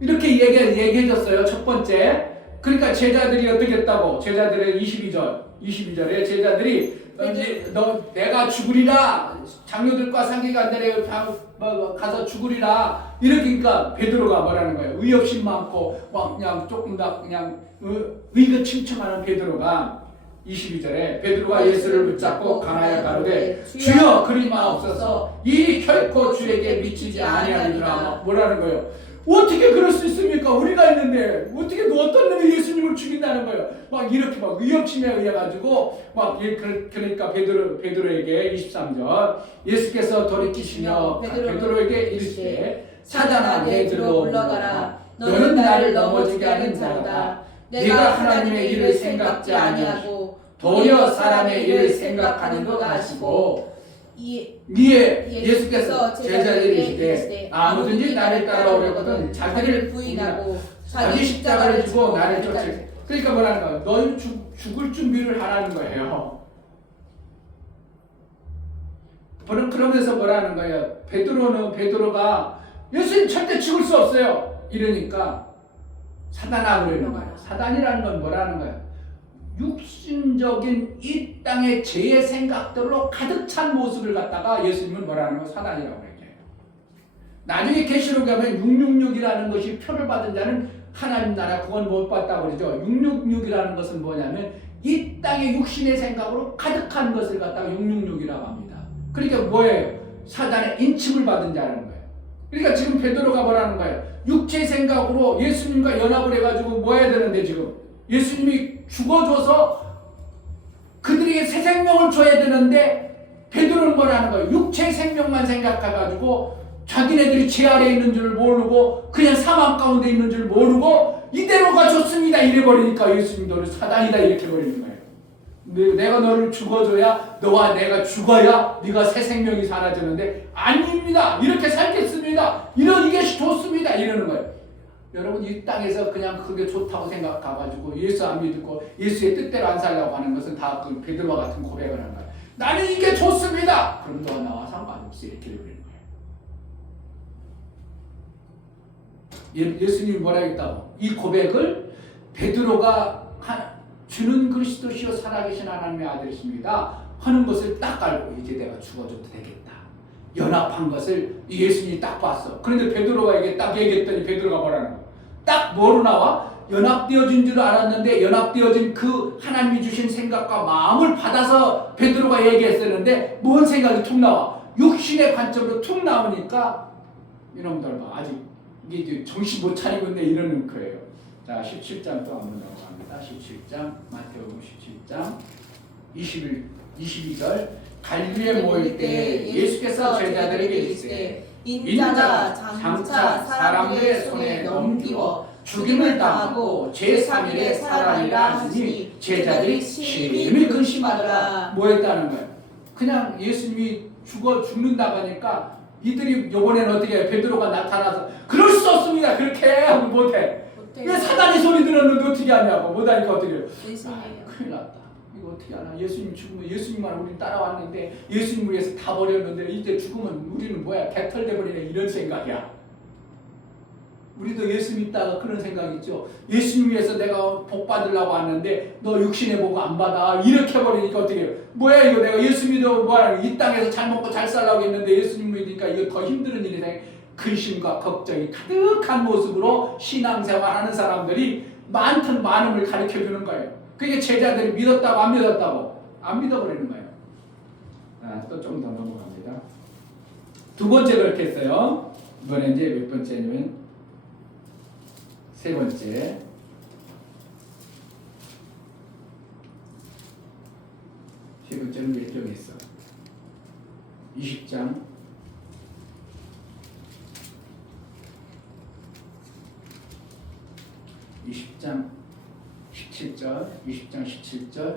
이렇게 얘기해줬어요. 첫 번째. 그러니까 제자들이 어떻게 했다고? 제자들의 22절에 제자들이 내가 죽으리라. 장로들과 상기관들에 가서 죽으리라. 이러니까 베드로가 뭐라는 거예요? 의협심 많고 그냥 조금 더 그냥 의기침침하는 베드로가 22절에 베드로가 예수를 붙잡고 강하여 가로되 주여 그리 마옵소서 이 결코 주에게 미치지 아니하리라. 뭐라는 거예요? 어떻게 그럴 수 있습니까? 우리가 있는데 어떻게 어떤 놈이 예수님을 죽인다는 거예요? 막 이렇게 막 의협심에 의해 가지고 그러니까 베드로에게 23절 예수께서 돌이키시며 베드로에게 이르시되 사단아 내 들로 물러가라. 너는 나를 넘어지게 하는 자로다. 내가 하나님의 일을 생각지 아니하고 도리어 사람의 일을 생각하는 것 아시고 이에 예수께서 제자들에게 이르시되 아무든지 나를 따라오려거든 자기를 부인하고 자기 십자가를 지고 나를 쫓으라. 그러니까 뭐라는 거예요? 너희 죽을 준비를 하라는 거예요. 그러면서 뭐라는 거예요? 베드로가 예수님 절대 죽을 수 없어요. 이러니까 사단아 그러는 거예요. 사단이라는 건 뭐라는 거예요? 육신적인 이 땅의 죄의 생각들로 가득 찬 모습을 갖다가 예수님은 뭐라는 거 사단이라고 얘기해요. 나중에 계시록에 가면 666이라는 것이 표를 받은 자는 하나님 나라 그건 못 봤다고 그러죠. 666이라는 것은 뭐냐면 이 땅의 육신의 생각으로 가득한 것을 갖다가 666이라고 합니다. 그러니까 뭐예요? 사단의 인침을 받은 자라는 거예요. 그러니까 지금 베드로가 뭐라는 거예요? 육체 생각으로 예수님과 연합을 해가지고 뭐 해야 되는데 지금 예수님이 죽어줘서 그들에게 새 생명을 줘야 되는데 베드로는 뭐라는 거예요? 육체 생명만 생각해가지고 자기네들이 죄 아래 있는 줄 모르고 그냥 사망 가운데 있는 줄 모르고 이대로가 좋습니다 이래버리니까 예수님 너를 사단이다 이렇게 버리는 거예요. 내가 너를 죽어줘야 너와 내가 죽어야 네가 새 생명이 사라지는데 아닙니다. 이렇게 살겠습니다. 이게 좋습니다. 이러는 거예요. 여러분 이 땅에서 그냥 그게 좋다고 생각해가지고 예수 안 믿고 예수의 뜻대로 안 살려고 하는 것은 다 그 베드로와 같은 고백을 하는 거예요. 나는 이게 좋습니다. 그럼 너와 나와 상관없이 이렇게 되는 거예요. 예수님이 뭐라 했다고? 이 고백을 베드로가 주는 그리스도시요 살아계신 하나님의 아들이십니다 하는 것을 딱 알고 이제 내가 죽어줘도 되겠다. 연합한 것을 예수님이 딱 봤어. 그런데 베드로가 이게 딱 얘기했더니 베드로가 뭐라는 거야? 딱 뭐로 나와? 연합되어진 줄 알았는데 연합되어진 그 하나님이 주신 생각과 마음을 받아서 베드로가 얘기했었는데 뭔 생각이 툭 나와? 육신의 관점으로 툭 나오니까 이놈들 봐. 아직 이게 정신 못 차리고 있네 이러는 거예요. 자 17장 또 한번 넘어갑니다. 17장 마태복음 17장 22절 갈릴리에 모일 때 예수께서 제자들에게 이르시되 인자가 장차 사람들의 손에 넘기워 죽임을 당하고 제3일에 살아나리라 하시니 제자들이 심히 근심하더라. 뭐 했다는 거예요? 그냥 예수님이 죽는다고 하니까 이들이 요번에는 어떻게 해요? 베드로가 나타나서 그럴 수 없습니다. 그렇게 하고 못해. 왜 사단이 소리 들었는데 어떻게 하냐고. 못하니까 어떻게 해요? 큰일 났다. 이거 어떻게 하나. 예수님 죽으면 예수님만 우리 따라왔는데 예수님을 위해서 다 버렸는데 이제 죽으면 우리는 뭐야? 개털돼 버리네. 이런 생각이야. 우리도 예수 믿다가 그런 생각 있죠. 예수님 위해서 내가 복 받으려고 왔는데 너 육신의 복 안 받아. 이렇게 버리니까 어떻게 해요? 뭐야 이거 내가 예수 믿어 뭐야 이 땅에서 잘 먹고 잘 살라고 했는데 예수님 믿으니까 이거 더 힘든 일이네. 근심과 걱정이 가득한 모습으로 신앙생활하는 사람들이 많음을 가르쳐주는 거예요. 그게 제자들이 믿었다고 안 믿었다고? 안 믿어버리는 거예요. 또 좀 더 넘어갑니다. 두 번째 그렇게 했어요. 이번에 이제 몇 번째냐면 세 번째. 세 번째는 몇 장 했어? 20장. 20장 17절, 20장 17절.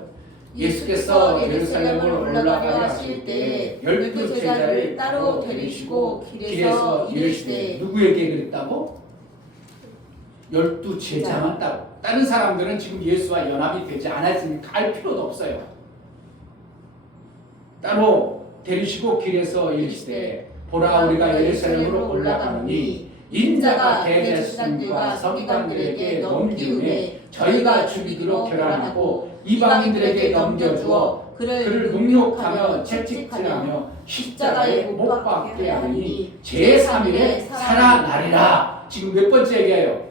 예수께서 예루살렘으로 올라가려 하실 때 12제자를 따로 데리시고 길에서 이르시되 누구에게 그랬다고? 12제자만 따로. 다른 사람들은 지금 예수와 연합이 되지 않았으니까 갈 필요도 없어요. 따로 데리시고 길에서 이르시되 보라 우리가 예루살렘으로 올라가노니 인자가 대제사장들과 서기관들에게 넘기우되 저희가 죽이기로 결단하고 이방인들에게 넘겨주어 그를 능욕하며 채찍질하며 십자가에 못 박게 하니 제3일에 살아나리라. 지금 몇 번째 얘기예요?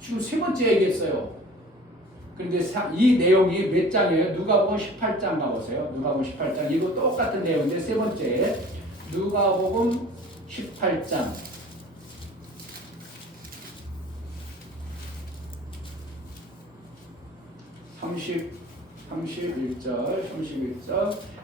지금 세 번째 얘기했어요. 그런데 이 내용이 몇 장이에요? 누가복음 18장 가보세요. 누가복음 18장 이거 똑같은 내용인데 세 번째 누가복음 18장 31절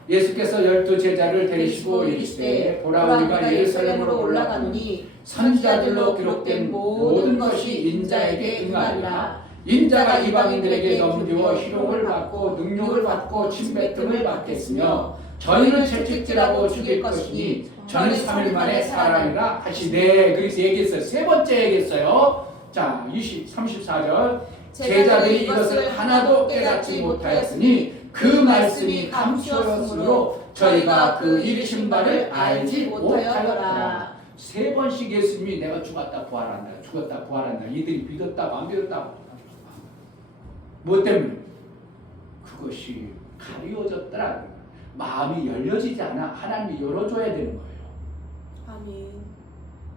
예수께서 12제자를 데리시고 이르시되 보라 우리가 예루살렘으로 올라가노니 선지자들로 기록된 모든 것이 인자에게 응하리라. 인자가 이방인들에게 넘기워 희롱을 받고 능욕을 받고 침뱉음을 받겠으며 저희는 채찍질하고 죽일 것이니 저는 3일 만에 살아나리라 하시되. 그래서 얘기했어요. 세 번째 얘기했어요. 자 34절 제자들이 이것을 하나도 깨닫지 못하였으니 그 말씀이 감추었으므로 저희가 그 이르신 바를 알지 못하였더라. 세 번씩 예수님이 내가 죽었다 부활한다 죽었다 부활한다 이들이 믿었다고 안 믿었다고. 뭐 때문에? 그것이 가리워졌더라. 마음이 열려지지 않아. 하나님이 열어줘야 되는 거예요. 아멘.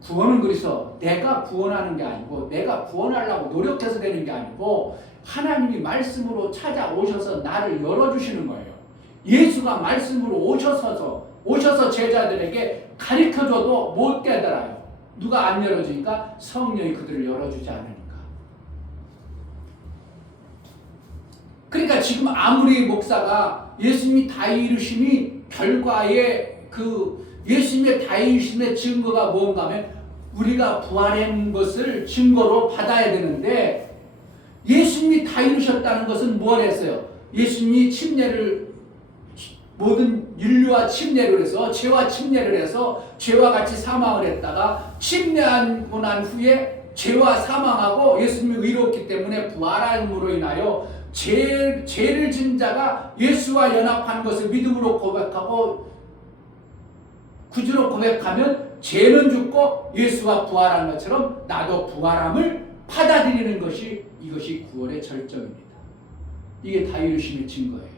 구원은 그래서 내가 구원하는 게 아니고 내가 구원하려고 노력해서 되는 게 아니고 하나님이 말씀으로 찾아오셔서 나를 열어주시는 거예요. 예수가 말씀으로 오셔서 제자들에게 가르쳐줘도 못 깨달아요. 누가 안 열어주니까? 성령이 그들을 열어주지 않으니까. 그러니까 지금 아무리 목사가 예수님이 다 이루심이 결과의 그 예수님의 다 이루심의 증거가 뭔가 하면 우리가 부활한 것을 증거로 받아야 되는데 예수님이 다 이루셨다는 것은 뭘 했어요? 예수님이 침례를 모든 인류와 침례를 해서 죄와 침례를 해서 죄와 같이 사망을 했다가 침례하고 난 후에 죄와 사망하고 예수님이 의롭기 때문에 부활함으로 인하여 죄를 진 자가 예수와 연합한 것을 믿음으로 고백하고 구주로 고백하면 죄는 죽고 예수가 부활한 것처럼 나도 부활함을 받아들이는 것이 이것이 구원의 절정입니다. 이게 다 이루심의 증거예요.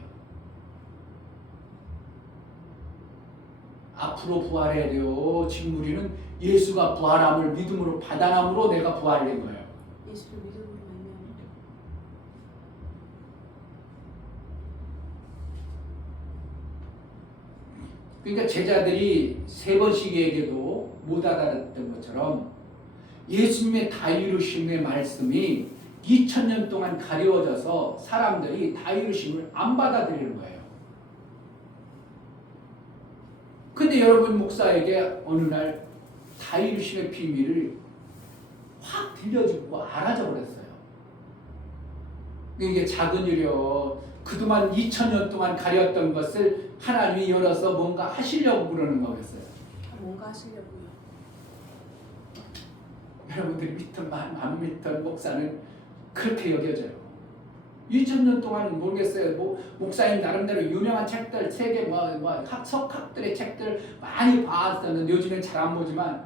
앞으로 부활해야 돼요. 지금 우리는 예수가 부활함을 믿음으로 받아남으로 내가 부활된 거예요. 예수를 믿음으로 말미암아 그러니까 제자들이 세 번씩 얘기해도 못 알아듣던 것처럼 예수님의 다 이루심의 말씀이 2000년 동안 가려워져서 사람들이 다 이루심을 안 받아들이는 거예요. 근데 여러분 목사에게 어느 날 다 이루심의 비밀을 확 들려주고 알아져 버렸어요. 이게 작은 일이요. 그동안 2000년 동안 가렸던 것을 하나님이 열어서 뭔가 하시려고 그러는 거였어요. 뭔가 하시려고요. 여러분들이 믿던 안 믿던 목사는 그렇게 여겨져요. 2000년 동안 모르겠어요. 목사님 나름대로 유명한 책들, 세계 석학들의 책들 많이 봤었는데 요즘엔 잘 안 보지만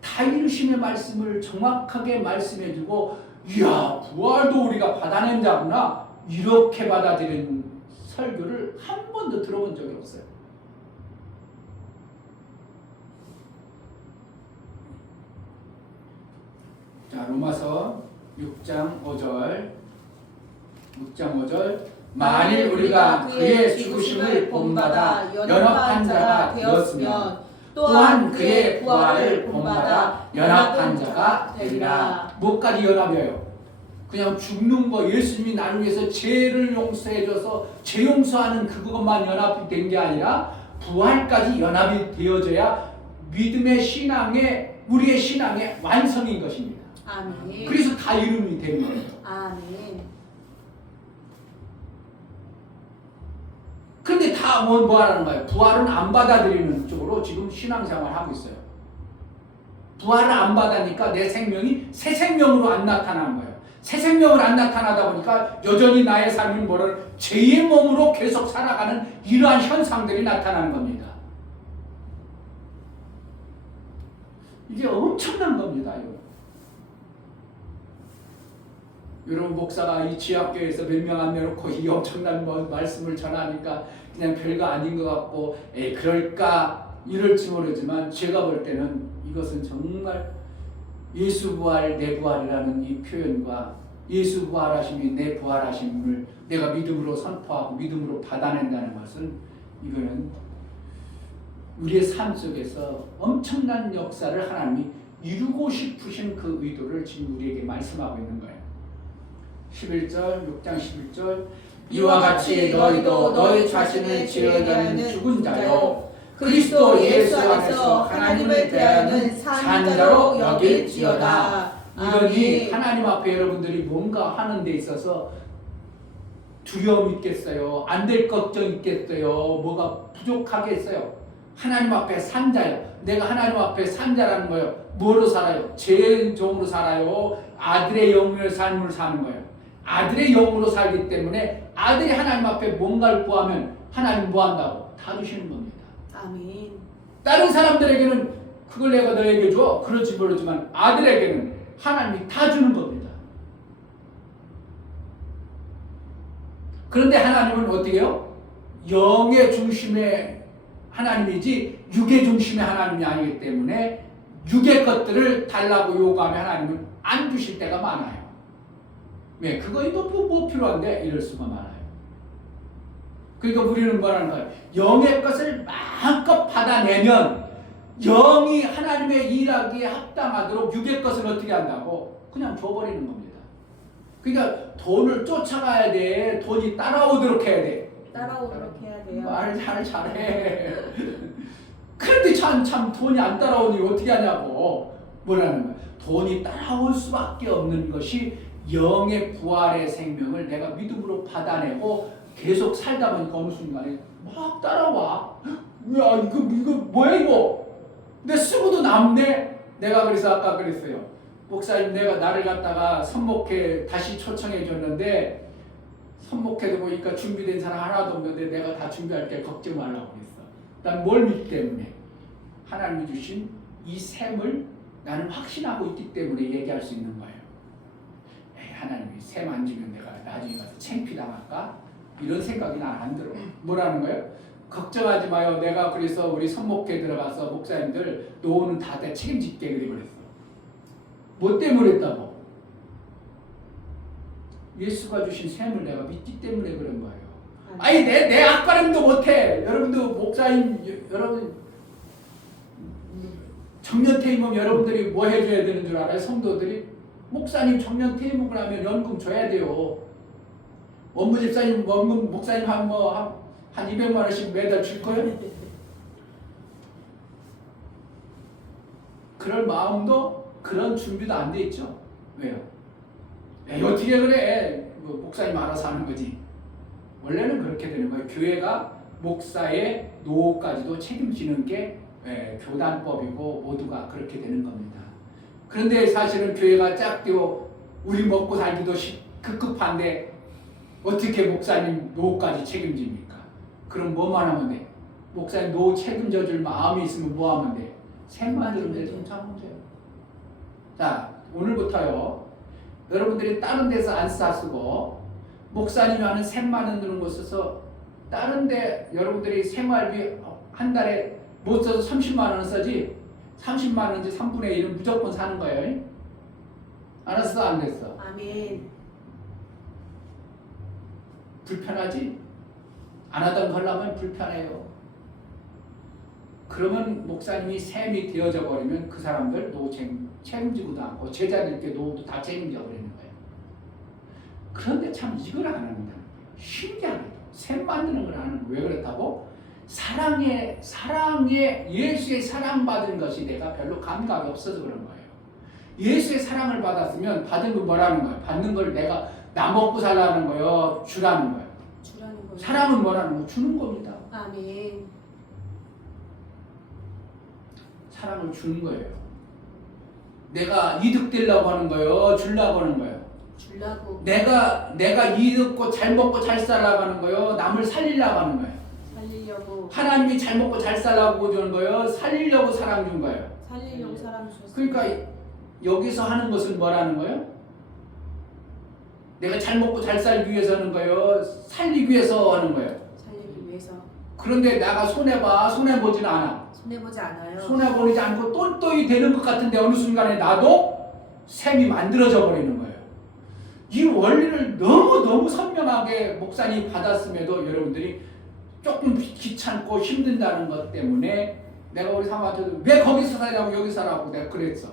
다 이루심의 말씀을 정확하게 말씀해주고 이야 부활도 우리가 받아낸 자구나 이렇게 받아들인 설교를 한 번도 들어본 적이 없어요. 자 로마서 6장 5절 만일 우리가 그의 죽으심을 본받아 연합한 자가 되었으면 또한 그의 부활을 본받아 연합한 자가 되리라. 뭐까지 연합해요? 그냥 죽는 거 예수님이 나를 위해서 죄를 용서해줘서 죄 용서하는 그것만 연합이 된 게 아니라 부활까지 연합이 되어져야 믿음의 신앙의 우리의 신앙의 완성인 것입니다. 아멘. 그래서 다 이름이 되는 거예요. 아멘. 근데 다 뭐 하라는 거예요? 부활은 안 받아들이는 쪽으로 지금 신앙생활을 하고 있어요. 부활을 안 받으니까 내 생명이 새 생명으로 안 나타나는 거예요. 새 생명을 안 나타나다 보니까 여전히 나의 삶이 죄의 몸으로 계속 살아가는 이러한 현상들이 나타나는 겁니다. 이게 엄청난 겁니다. 여러분 목사가 이 지하교회에서 몇 명 안 내놓고 이 엄청난 말씀을 전하니까 그냥 별거 아닌 것 같고 그럴까 이럴지 모르지만 제가 볼 때는 이것은 정말 예수 부활 내 부활이라는 이 표현과 예수 부활하심이 내 부활하심을 내가 믿음으로 선포하고 믿음으로 받아낸다는 것은 이거는 우리의 삶 속에서 엄청난 역사를 하나님이 이루고 싶으신 그 의도를 지금 우리에게 말씀하고 있는 거예요. 11절 6장 11절 이와 같이 너희도 너희 자신을 지으려는 죽은 자요 그리스도 예수 안에서 하나님을 대하여는 산 자로 여길지어다. 이러니 하나님 앞에 여러분들이 뭔가 하는 데 있어서 두려움 있겠어요? 안 될 걱정 있겠어요? 뭐가 부족하겠어요? 하나님 앞에 산 자요. 내가 하나님 앞에 산 자라는 거예요. 뭐로 살아요? 죄의 종으로 살아요? 아들의 영의 삶을 사는 거예요. 아들의 영으로 살기 때문에 아들이 하나님 앞에 뭔가를 구하면 하나님 뭐 한다고? 다 주시는 겁니다. 아멘. 다른 사람들에게는 그걸 내가 너에게 줘 그럴지 모르지만 아들에게는 하나님이 다 주는 겁니다. 그런데 하나님은 어떻게 해요? 영의 중심의 하나님이지 육의 중심의 하나님이 아니기 때문에 육의 것들을 달라고 요구하면 하나님은 안 주실 때가 많아요. 왜? 그거 이거 뭐 필요한데 이럴 수가 많아요. 그러니까 우리는 뭐라는 거예요? 영의 것을 마음껏 받아내면 영이 하나님의 일하기에 합당하도록 육의 것을 어떻게 한다고? 그냥 줘버리는 겁니다. 그러니까 돈을 쫓아가야 돼. 돈이 따라오도록 해야 돼. 따라오도록 해야 돼요. 말 잘해. 그런데 참 돈이 안 따라오니 어떻게 하냐고. 뭐라는 거야. 돈이 따라올 수밖에 없는 것이 영의 부활의 생명을 내가 믿음으로 받아내고 계속 살다 보니까 어느 순간에 막 따라와. 야 이거 뭐야 이거. 근데 쓰고도 남네. 내가 그래서 아까 그랬어요. 목사님 내가 나를 갖다가 선목회 다시 초청해 줬는데 선목회도 보니까 준비된 사람 하나도 없는데 내가 다 준비할게 걱정 말라고 그랬어. 난 뭘 믿기 때문에 하나님이 주신 이 셈을 나는 확신하고 있기 때문에 얘기할 수 있는 거예요. 에이, 하나님이 셈 안 주면 내가 나중에 가서 창피당할까? 이런 생각이 난 안 들어. 뭐라는 거예요? 걱정하지 마요. 내가 그래서 우리 선목회 들어가서 목사님들 노후는 다 책임질게 그랬어. 뭐 때문에 했다고? 예수가 주신 셈을 내가 믿기 때문에 그런 거예요. 아니 내 앞가림도 못해. 여러분도 목사님 여러분 정년 퇴임하면 여러분들이 뭐 해줘야 되는 줄 알아요? 성도들이 목사님 정년 퇴임을 하면 연금 줘야 돼요. 원무 집사님 원금 목사님 한 200만 원씩 매달 줄 거예요? 그럴 마음도 그런 준비도 안 돼 있죠. 왜요? 에이, 어떻게 그래? 뭐 목사님 알아서 하는 거지. 원래는 그렇게 되는 거예요. 교회가 목사의 노후까지도 책임지는 게 교단법이고 모두가 그렇게 되는 겁니다. 그런데 사실은 교회가 작고 우리 먹고 살기도 급급한데 어떻게 목사님 노후까지 책임집니까? 그럼 뭐만 하면 돼? 목사님 노후 책임져 줄 마음이 있으면 뭐 하면 돼? 셈만 들으면 돼. 하면 돼요. 자, 오늘부터요. 여러분들이 다른 데서 안 쓰고 목사님이 하는 셈만 드는 곳에서 다른 데 여러분들이 생활비 한 달에 못 써서 30만 원 써지 30만 원인지 3분의 1은 무조건 사는 거예요. 알았어? 안 됐어? 아멘. 불편하지? 안 하던 걸 하면 불편해요. 그러면 목사님이 셈이 되어져 버리면 그 사람들 노후 책임지고도 않고 제자들께 노후도 다 책임져 버리는 거예요. 그런데 참 이걸 안 한다는 거예요. 신기하게도 셈 만드는 걸 안 하는 거예요. 왜 그렇다고? 사랑에 예수의 사랑받은 것이 내가 별로 감각이 없어서 그런 거예요. 예수의 사랑을 받았으면 받은 건 뭐라는 거예요? 받는 걸 내가 나 먹고 살라는 거예요? 주라는 거예요? 주라는 거예요. 사랑은 뭐라는 거예요? 주는 겁니다. 아멘. 사랑을 주는 거예요. 내가 이득되려고 하는 거예요? 주려고 하는 거예요? 주려고. 내가 이득고 잘 먹고 잘 살라고 하는 거예요? 남을 살리려고 하는 거예요? 살리려고. 하나님이 잘 먹고 잘 살라고 주는 거예요? 살리려고 사랑 준 거예요? 살리려고 사람 주셨어요. 그러니까 여기서 하는 것은 뭐라는 거예요? 내가 잘 먹고 잘 살기 위해서 하는 거예요? 살리기 위해서 하는 거예요? 살리기 위해서. 그런데 내가 손해보진 않아. 손해보지 않아요. 손해보지 않고 똘똘이 되는 것 같은데 어느 순간에 나도 셈이 만들어져 버리는 거예요. 이 원리를 너무 선명하게 목사님이 받았음에도 여러분들이 조금 귀찮고 힘든다는 것 때문에 내가 우리 사모한테도 왜 거기서 살라고 여기 살라고 내가 그랬어.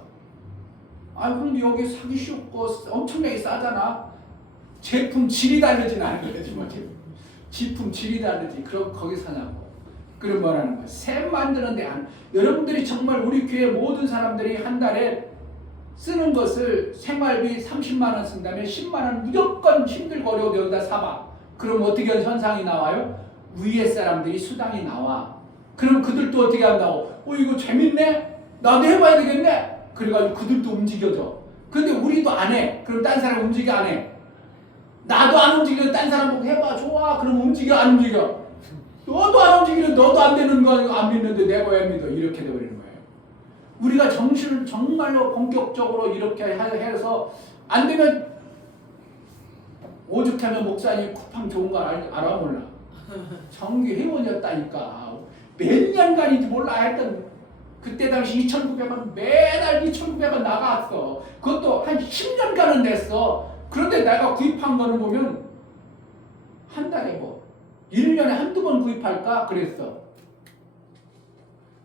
아 그런데 여기 사기 쉽고 엄청나게 싸잖아. 제품 질이 다르진 않은 거지 뭐. 제품 질이 다르지. 그럼 거기 사냐고. 그럼 뭐라는 거야? 셈 만드는데 여러분들이 정말 우리 교회 모든 사람들이 한 달에 쓰는 것을 생활비 30만 원 쓴다면 10만 원 무조건 힘들고 어려워도 여기다 사봐. 그럼 어떻게 현상이 나와요? 위에 사람들이 수당이 나와. 그럼 그들도 어떻게 한다고? 이거 재밌네? 나도 해봐야 되겠네? 그래가지고 그들도 움직여져. 근데 우리도 안 해. 그럼 딴 사람 움직여 안 해? 나도 안 움직이는 딴 사람 보고 해봐. 좋아. 그럼 움직여 안 움직여? 너도 안 움직이는 너도 안 되는 거 안 믿는데 내가 왜 믿어? 이렇게 돼버리는 거예요. 우리가 정신을 정말로 본격적으로 이렇게 해서 안 되면 오죽하면 목사님 쿠팡 좋은 거 알아 몰라? 정기 회원이었다니까. 몇 년간인지 몰라 하여튼 그때 당시 2,900원 매달 2,900원 나갔어. 그것도 한 10년간은 됐어. 그런데 내가 구입한 거는 보면 한 달에 뭐 1년에 한두 번 구입할까 그랬어.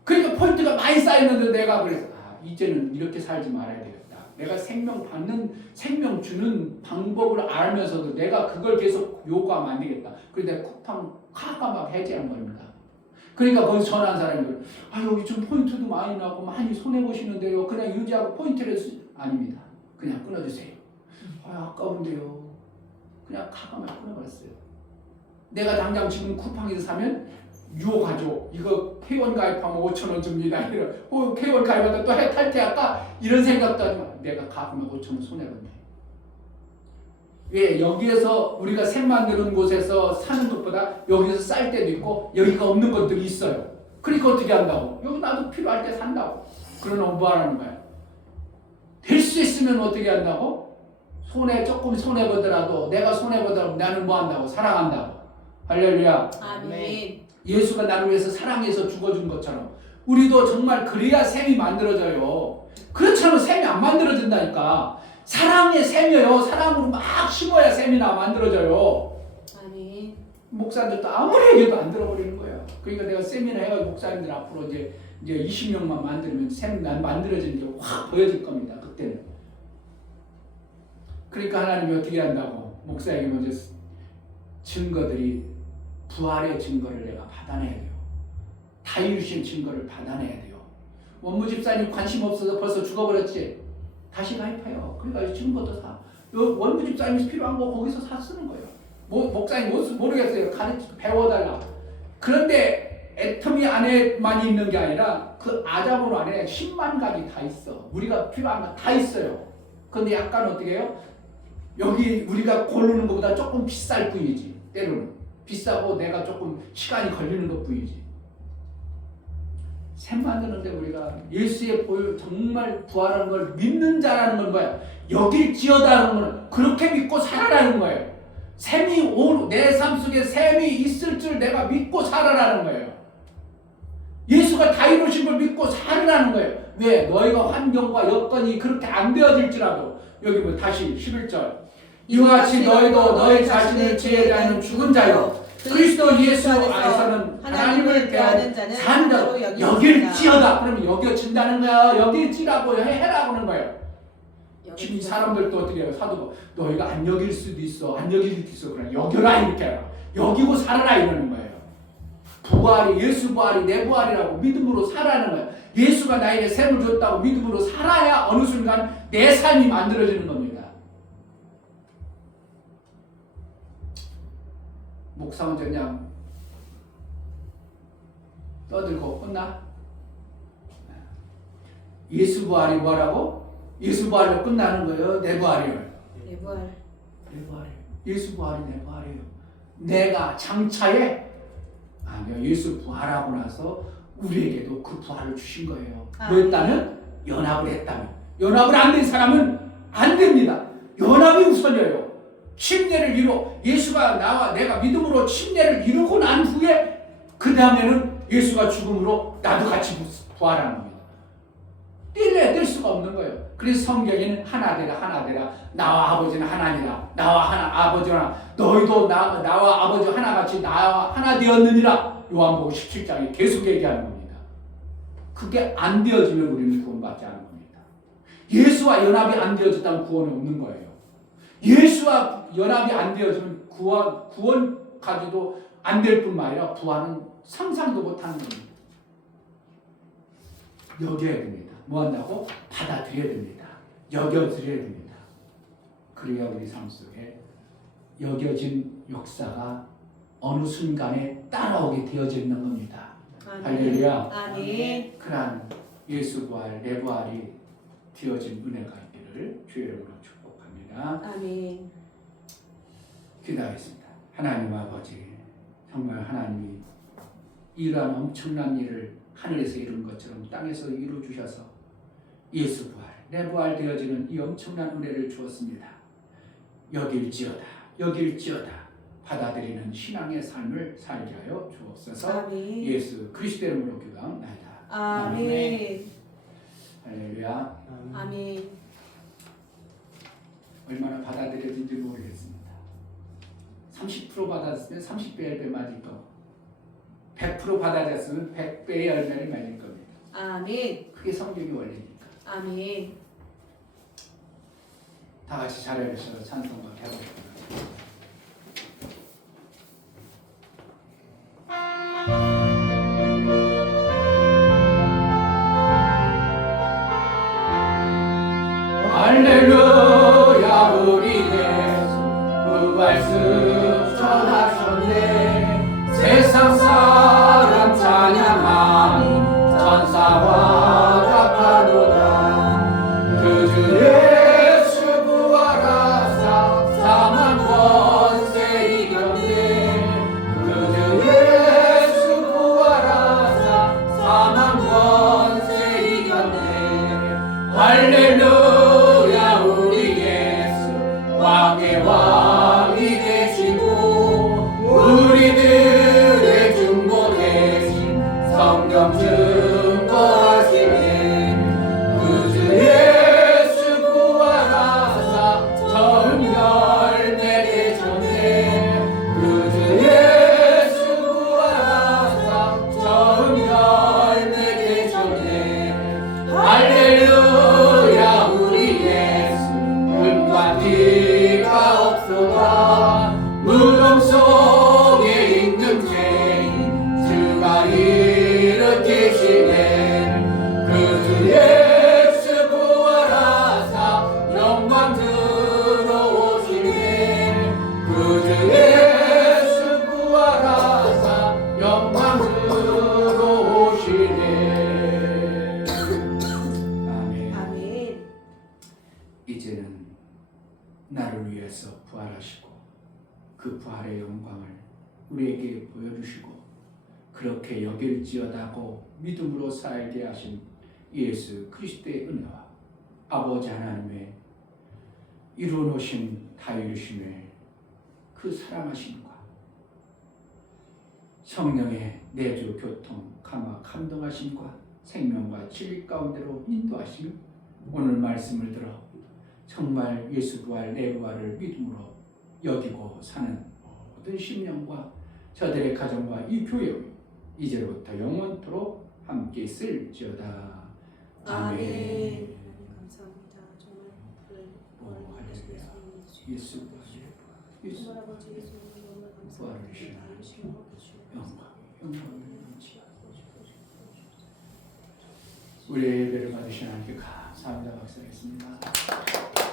그러니까 포인트가 많이 쌓였는데 내가 그랬어. 이제는 이렇게 살지 말아야 되겠다. 내가 생명 받는 생명 주는 방법을 알면서도 내가 그걸 계속 요구하면 안 되겠다. 그래서 내가 쿠팡 카가 막 해제한 겁니다. 그러니까 거기서 전화한 사람들 여기 좀 포인트도 많이 나고 많이 손해 보시는데요. 그냥 유지하고 포인트를 아닙니다. 그냥 끊어주세요. 아까운데요. 그냥 카가 막 끊어버렸어요. 내가 당장 지금 쿠팡에서 사면 유혹하죠. 이거 회원 가입하면 5,000원 줍니다. 이런 회원 가입하다 또 탈퇴할까? 이런 생각도 하지 마. 내가 가입하면 5,000원 손해본대. 왜? 여기에서 우리가 샘 만드는 곳에서 사는 것보다 여기서 쌀 때도 있고 여기가 없는 것들이 있어요. 그러니까 어떻게 한다고? 여기 나도 필요할 때 산다고. 그러면 뭐 하는 거야? 될 수 있으면 어떻게 한다고? 조금 손해보더라도 내가 손해보더라도 나는 뭐 한다고? 사랑한다고. 할렐루야. 아멘. 예수가 나를 위해서 사랑해서 죽어준 것처럼 우리도 정말 그래야 샘이 만들어져요. 그렇지 않으면 샘이 안 만들어진다니까. 사랑의 샘이에요. 사랑으로 막 심어야 샘이 만들어져요. 아멘. 목사들도 아무리 얘기해도 안 들어버리는 거예요. 그러니까 내가 세미나 해가지고 목사님들 앞으로 이제 20명만 만들면 샘 만들어지는 게 확 보여질 겁니다. 그때는. 그러니까 하나님이 어떻게 한다고? 목사에게 먼저 증거들이 부활의 증거를 내가 받아내야 돼요. 다이루신 증거를 받아내야 돼요. 원무 집사님 관심 없어서 벌써 죽어버렸지? 다시 가입해요. 그러니까 증거도 사. 원무 집사님이 필요한 거 거기서 사 쓰는 거예요. 목사님 모르겠어요. 배워달라. 그런데 애터미 안에만 있는 게 아니라 그 아자본 안에 10만 가지 다 있어. 우리가 필요한 거 다 있어요. 근데 약간 어떻게 해요? 여기 우리가 고르는 것보다 조금 비쌀 뿐이지. 때로는. 비싸고 내가 조금 시간이 걸리는 것 뿐이지. 샘 만드는데 우리가 예수의 정말 부활하는 걸 믿는 자라는 건 뭐야? 여길지어다는 건 그렇게 믿고 살아라는 거예요. 샘이 내 삶 속에 샘이 있을 줄 내가 믿고 살아라는 거예요. 예수가 다 이루신 걸 믿고 살아라는 거예요. 왜? 너희가 환경과 여건이 그렇게 안 되어질지라도 여기 뭐 다시 11절 이와 같이 너희도 너희 자신을 죄에 대하는 죽은 자요 그리스도 예수 안에서는 하나님을 대하는 자는 산 자로 여길지어다. 그러면 여겨진다는 거야. 여길지라고 해라고 하는 거예요. 지금 사람들도 어떻게 해요? 사도가 너희가 안 여길 수도 있어. 안 여길 수도 있어. 그냥 여겨라 이렇게 해요. 여기고 살아라 이러는 거예요. 부활이 예수 부활이 내 부활이라고 믿음으로 살아는 거예요. 예수가 나에게 샘을 줬다고 믿음으로 살아야 어느 순간 내 삶이 만들어지는 겁니다. 목사원 전냥 떠들고 끝나? 예수 부활이 뭐라고? 예수 부활로 끝나는 거예요. 내 부활이에요. 내 부활. 내 부활이에요. 예수 부활이 내 부활이에요. 내가 장차에 예수 부활하고 나서 우리에게도 그 부활을 주신 거예요. 뭐였다면? 연합을 했다면. 연합을 안 된 사람은 안 됩니다. 연합이 우선이에요. 침례를 이루어 예수가 나와 내가 믿음으로 침례를 이루고 난 후에 그 다음에는 예수가 죽음으로 나도 같이 부활하는 겁니다. 뗄 수가 없는 거예요. 그래서 성경에는 하나 되라 나와 아버지는 하나니라 나와 아버지나 너희도 나와 아버지 하나같이 나와 하나 되었느니라. 요한복음 17장에 계속 얘기하는 겁니다. 그게 안 되어지면 우리는 구원받지 않는 겁니다. 예수와 연합이 안 되어졌다면 구원이 없는 거예요. 예수와 연합이 안 되어지면 구원까지도 안 될 뿐만 아니라 부활은 상상도 못하는 겁니다. 여겨야 됩니다. 뭐 한다고? 받아들여야 됩니다. 여겨드려야 됩니다. 그래야 우리 삶 속에 여겨진 역사가 어느 순간에 따라오게 되어지는 겁니다. 할렐루야. 아멘. 그러한 예수 부활, 내 부활이 되어진 은혜가 있기를 주의 이름으로 축복합니다. 아멘. 기도하겠습니다. 하나님 아버지, 정말 하나님이 이러한 엄청난 일을 하늘에서 이룬 것처럼 땅에서 이루 주셔서 예수 부활, 내 부활 되어지는 이 엄청난 은혜를 주었습니다. 여길지어다 받아들이는 신앙의 삶을 살게 하여 주옵소서. 아멘. 예수 그리스도 이름으로 기도합니다. 아멘. 할렐루야. 아멘. 얼마나 받아들여진지 모르겠습니다. 30% 받았으면 30배의 열매 맞을 거, 100% 받아들였으면 100배의 열매를 맞을 겁니다. 아멘. 그게 성경의 원리니까. 아멘. 다 같이 자리에서 찬송가 해보겠습니다. 할렐루야 우리 예수 부활승 전하셨네 세상 사람 찬양하니 천사와 같아도다 그주 예수 부활하사 사망 권세 이겼네 그주 예수 부활하사 사망 권세 이겼네 할렐루야 우리 예수 왕의 왕이 되시고 우리들의 중보 대신 성령 증거하시네 그주 예수 부활하사 처음 열매 되셨네 그주 예수 부활하사 처음 열매 되셨네 할렐루야 우리 예수 은과 티가 없소다 무덤 속에 있는 죄인 주가 일으키시네 그주 예수 부활하사 영광 들어오시네 그주 예수 부활하사 영광 들어오시네 아멘. 아멘. 이제는 나를 위해서 부활하시고 그 부활의 영광을 우리에게 보여주시고 그렇게 여길지어다고 믿음으로 살게 하신 예수 그리스도의 은혜와 아버지 하나님의 이루어놓으신 다 이루심의 그 사랑하심과 성령의 내주 교통 감화 감동하심과 생명과 진리 가운데로 인도하시며 오늘 말씀을 들어 정말 예수 부활 내 부활을 믿음으로 여기고 사는 모든 심령과 저들의 가정과 이 교회 이제부터 영원토록 함께 있을지어다. 아멘. 감사합니다. 정말 오, 할렐루야. 예수 부활 예수 정말 아버지 예수님 너무 부활을 감사합니다. 다 이루시는 것 영광을 우리의 예배를 받으신 하나님께 감사합니다. 박수하겠습니다.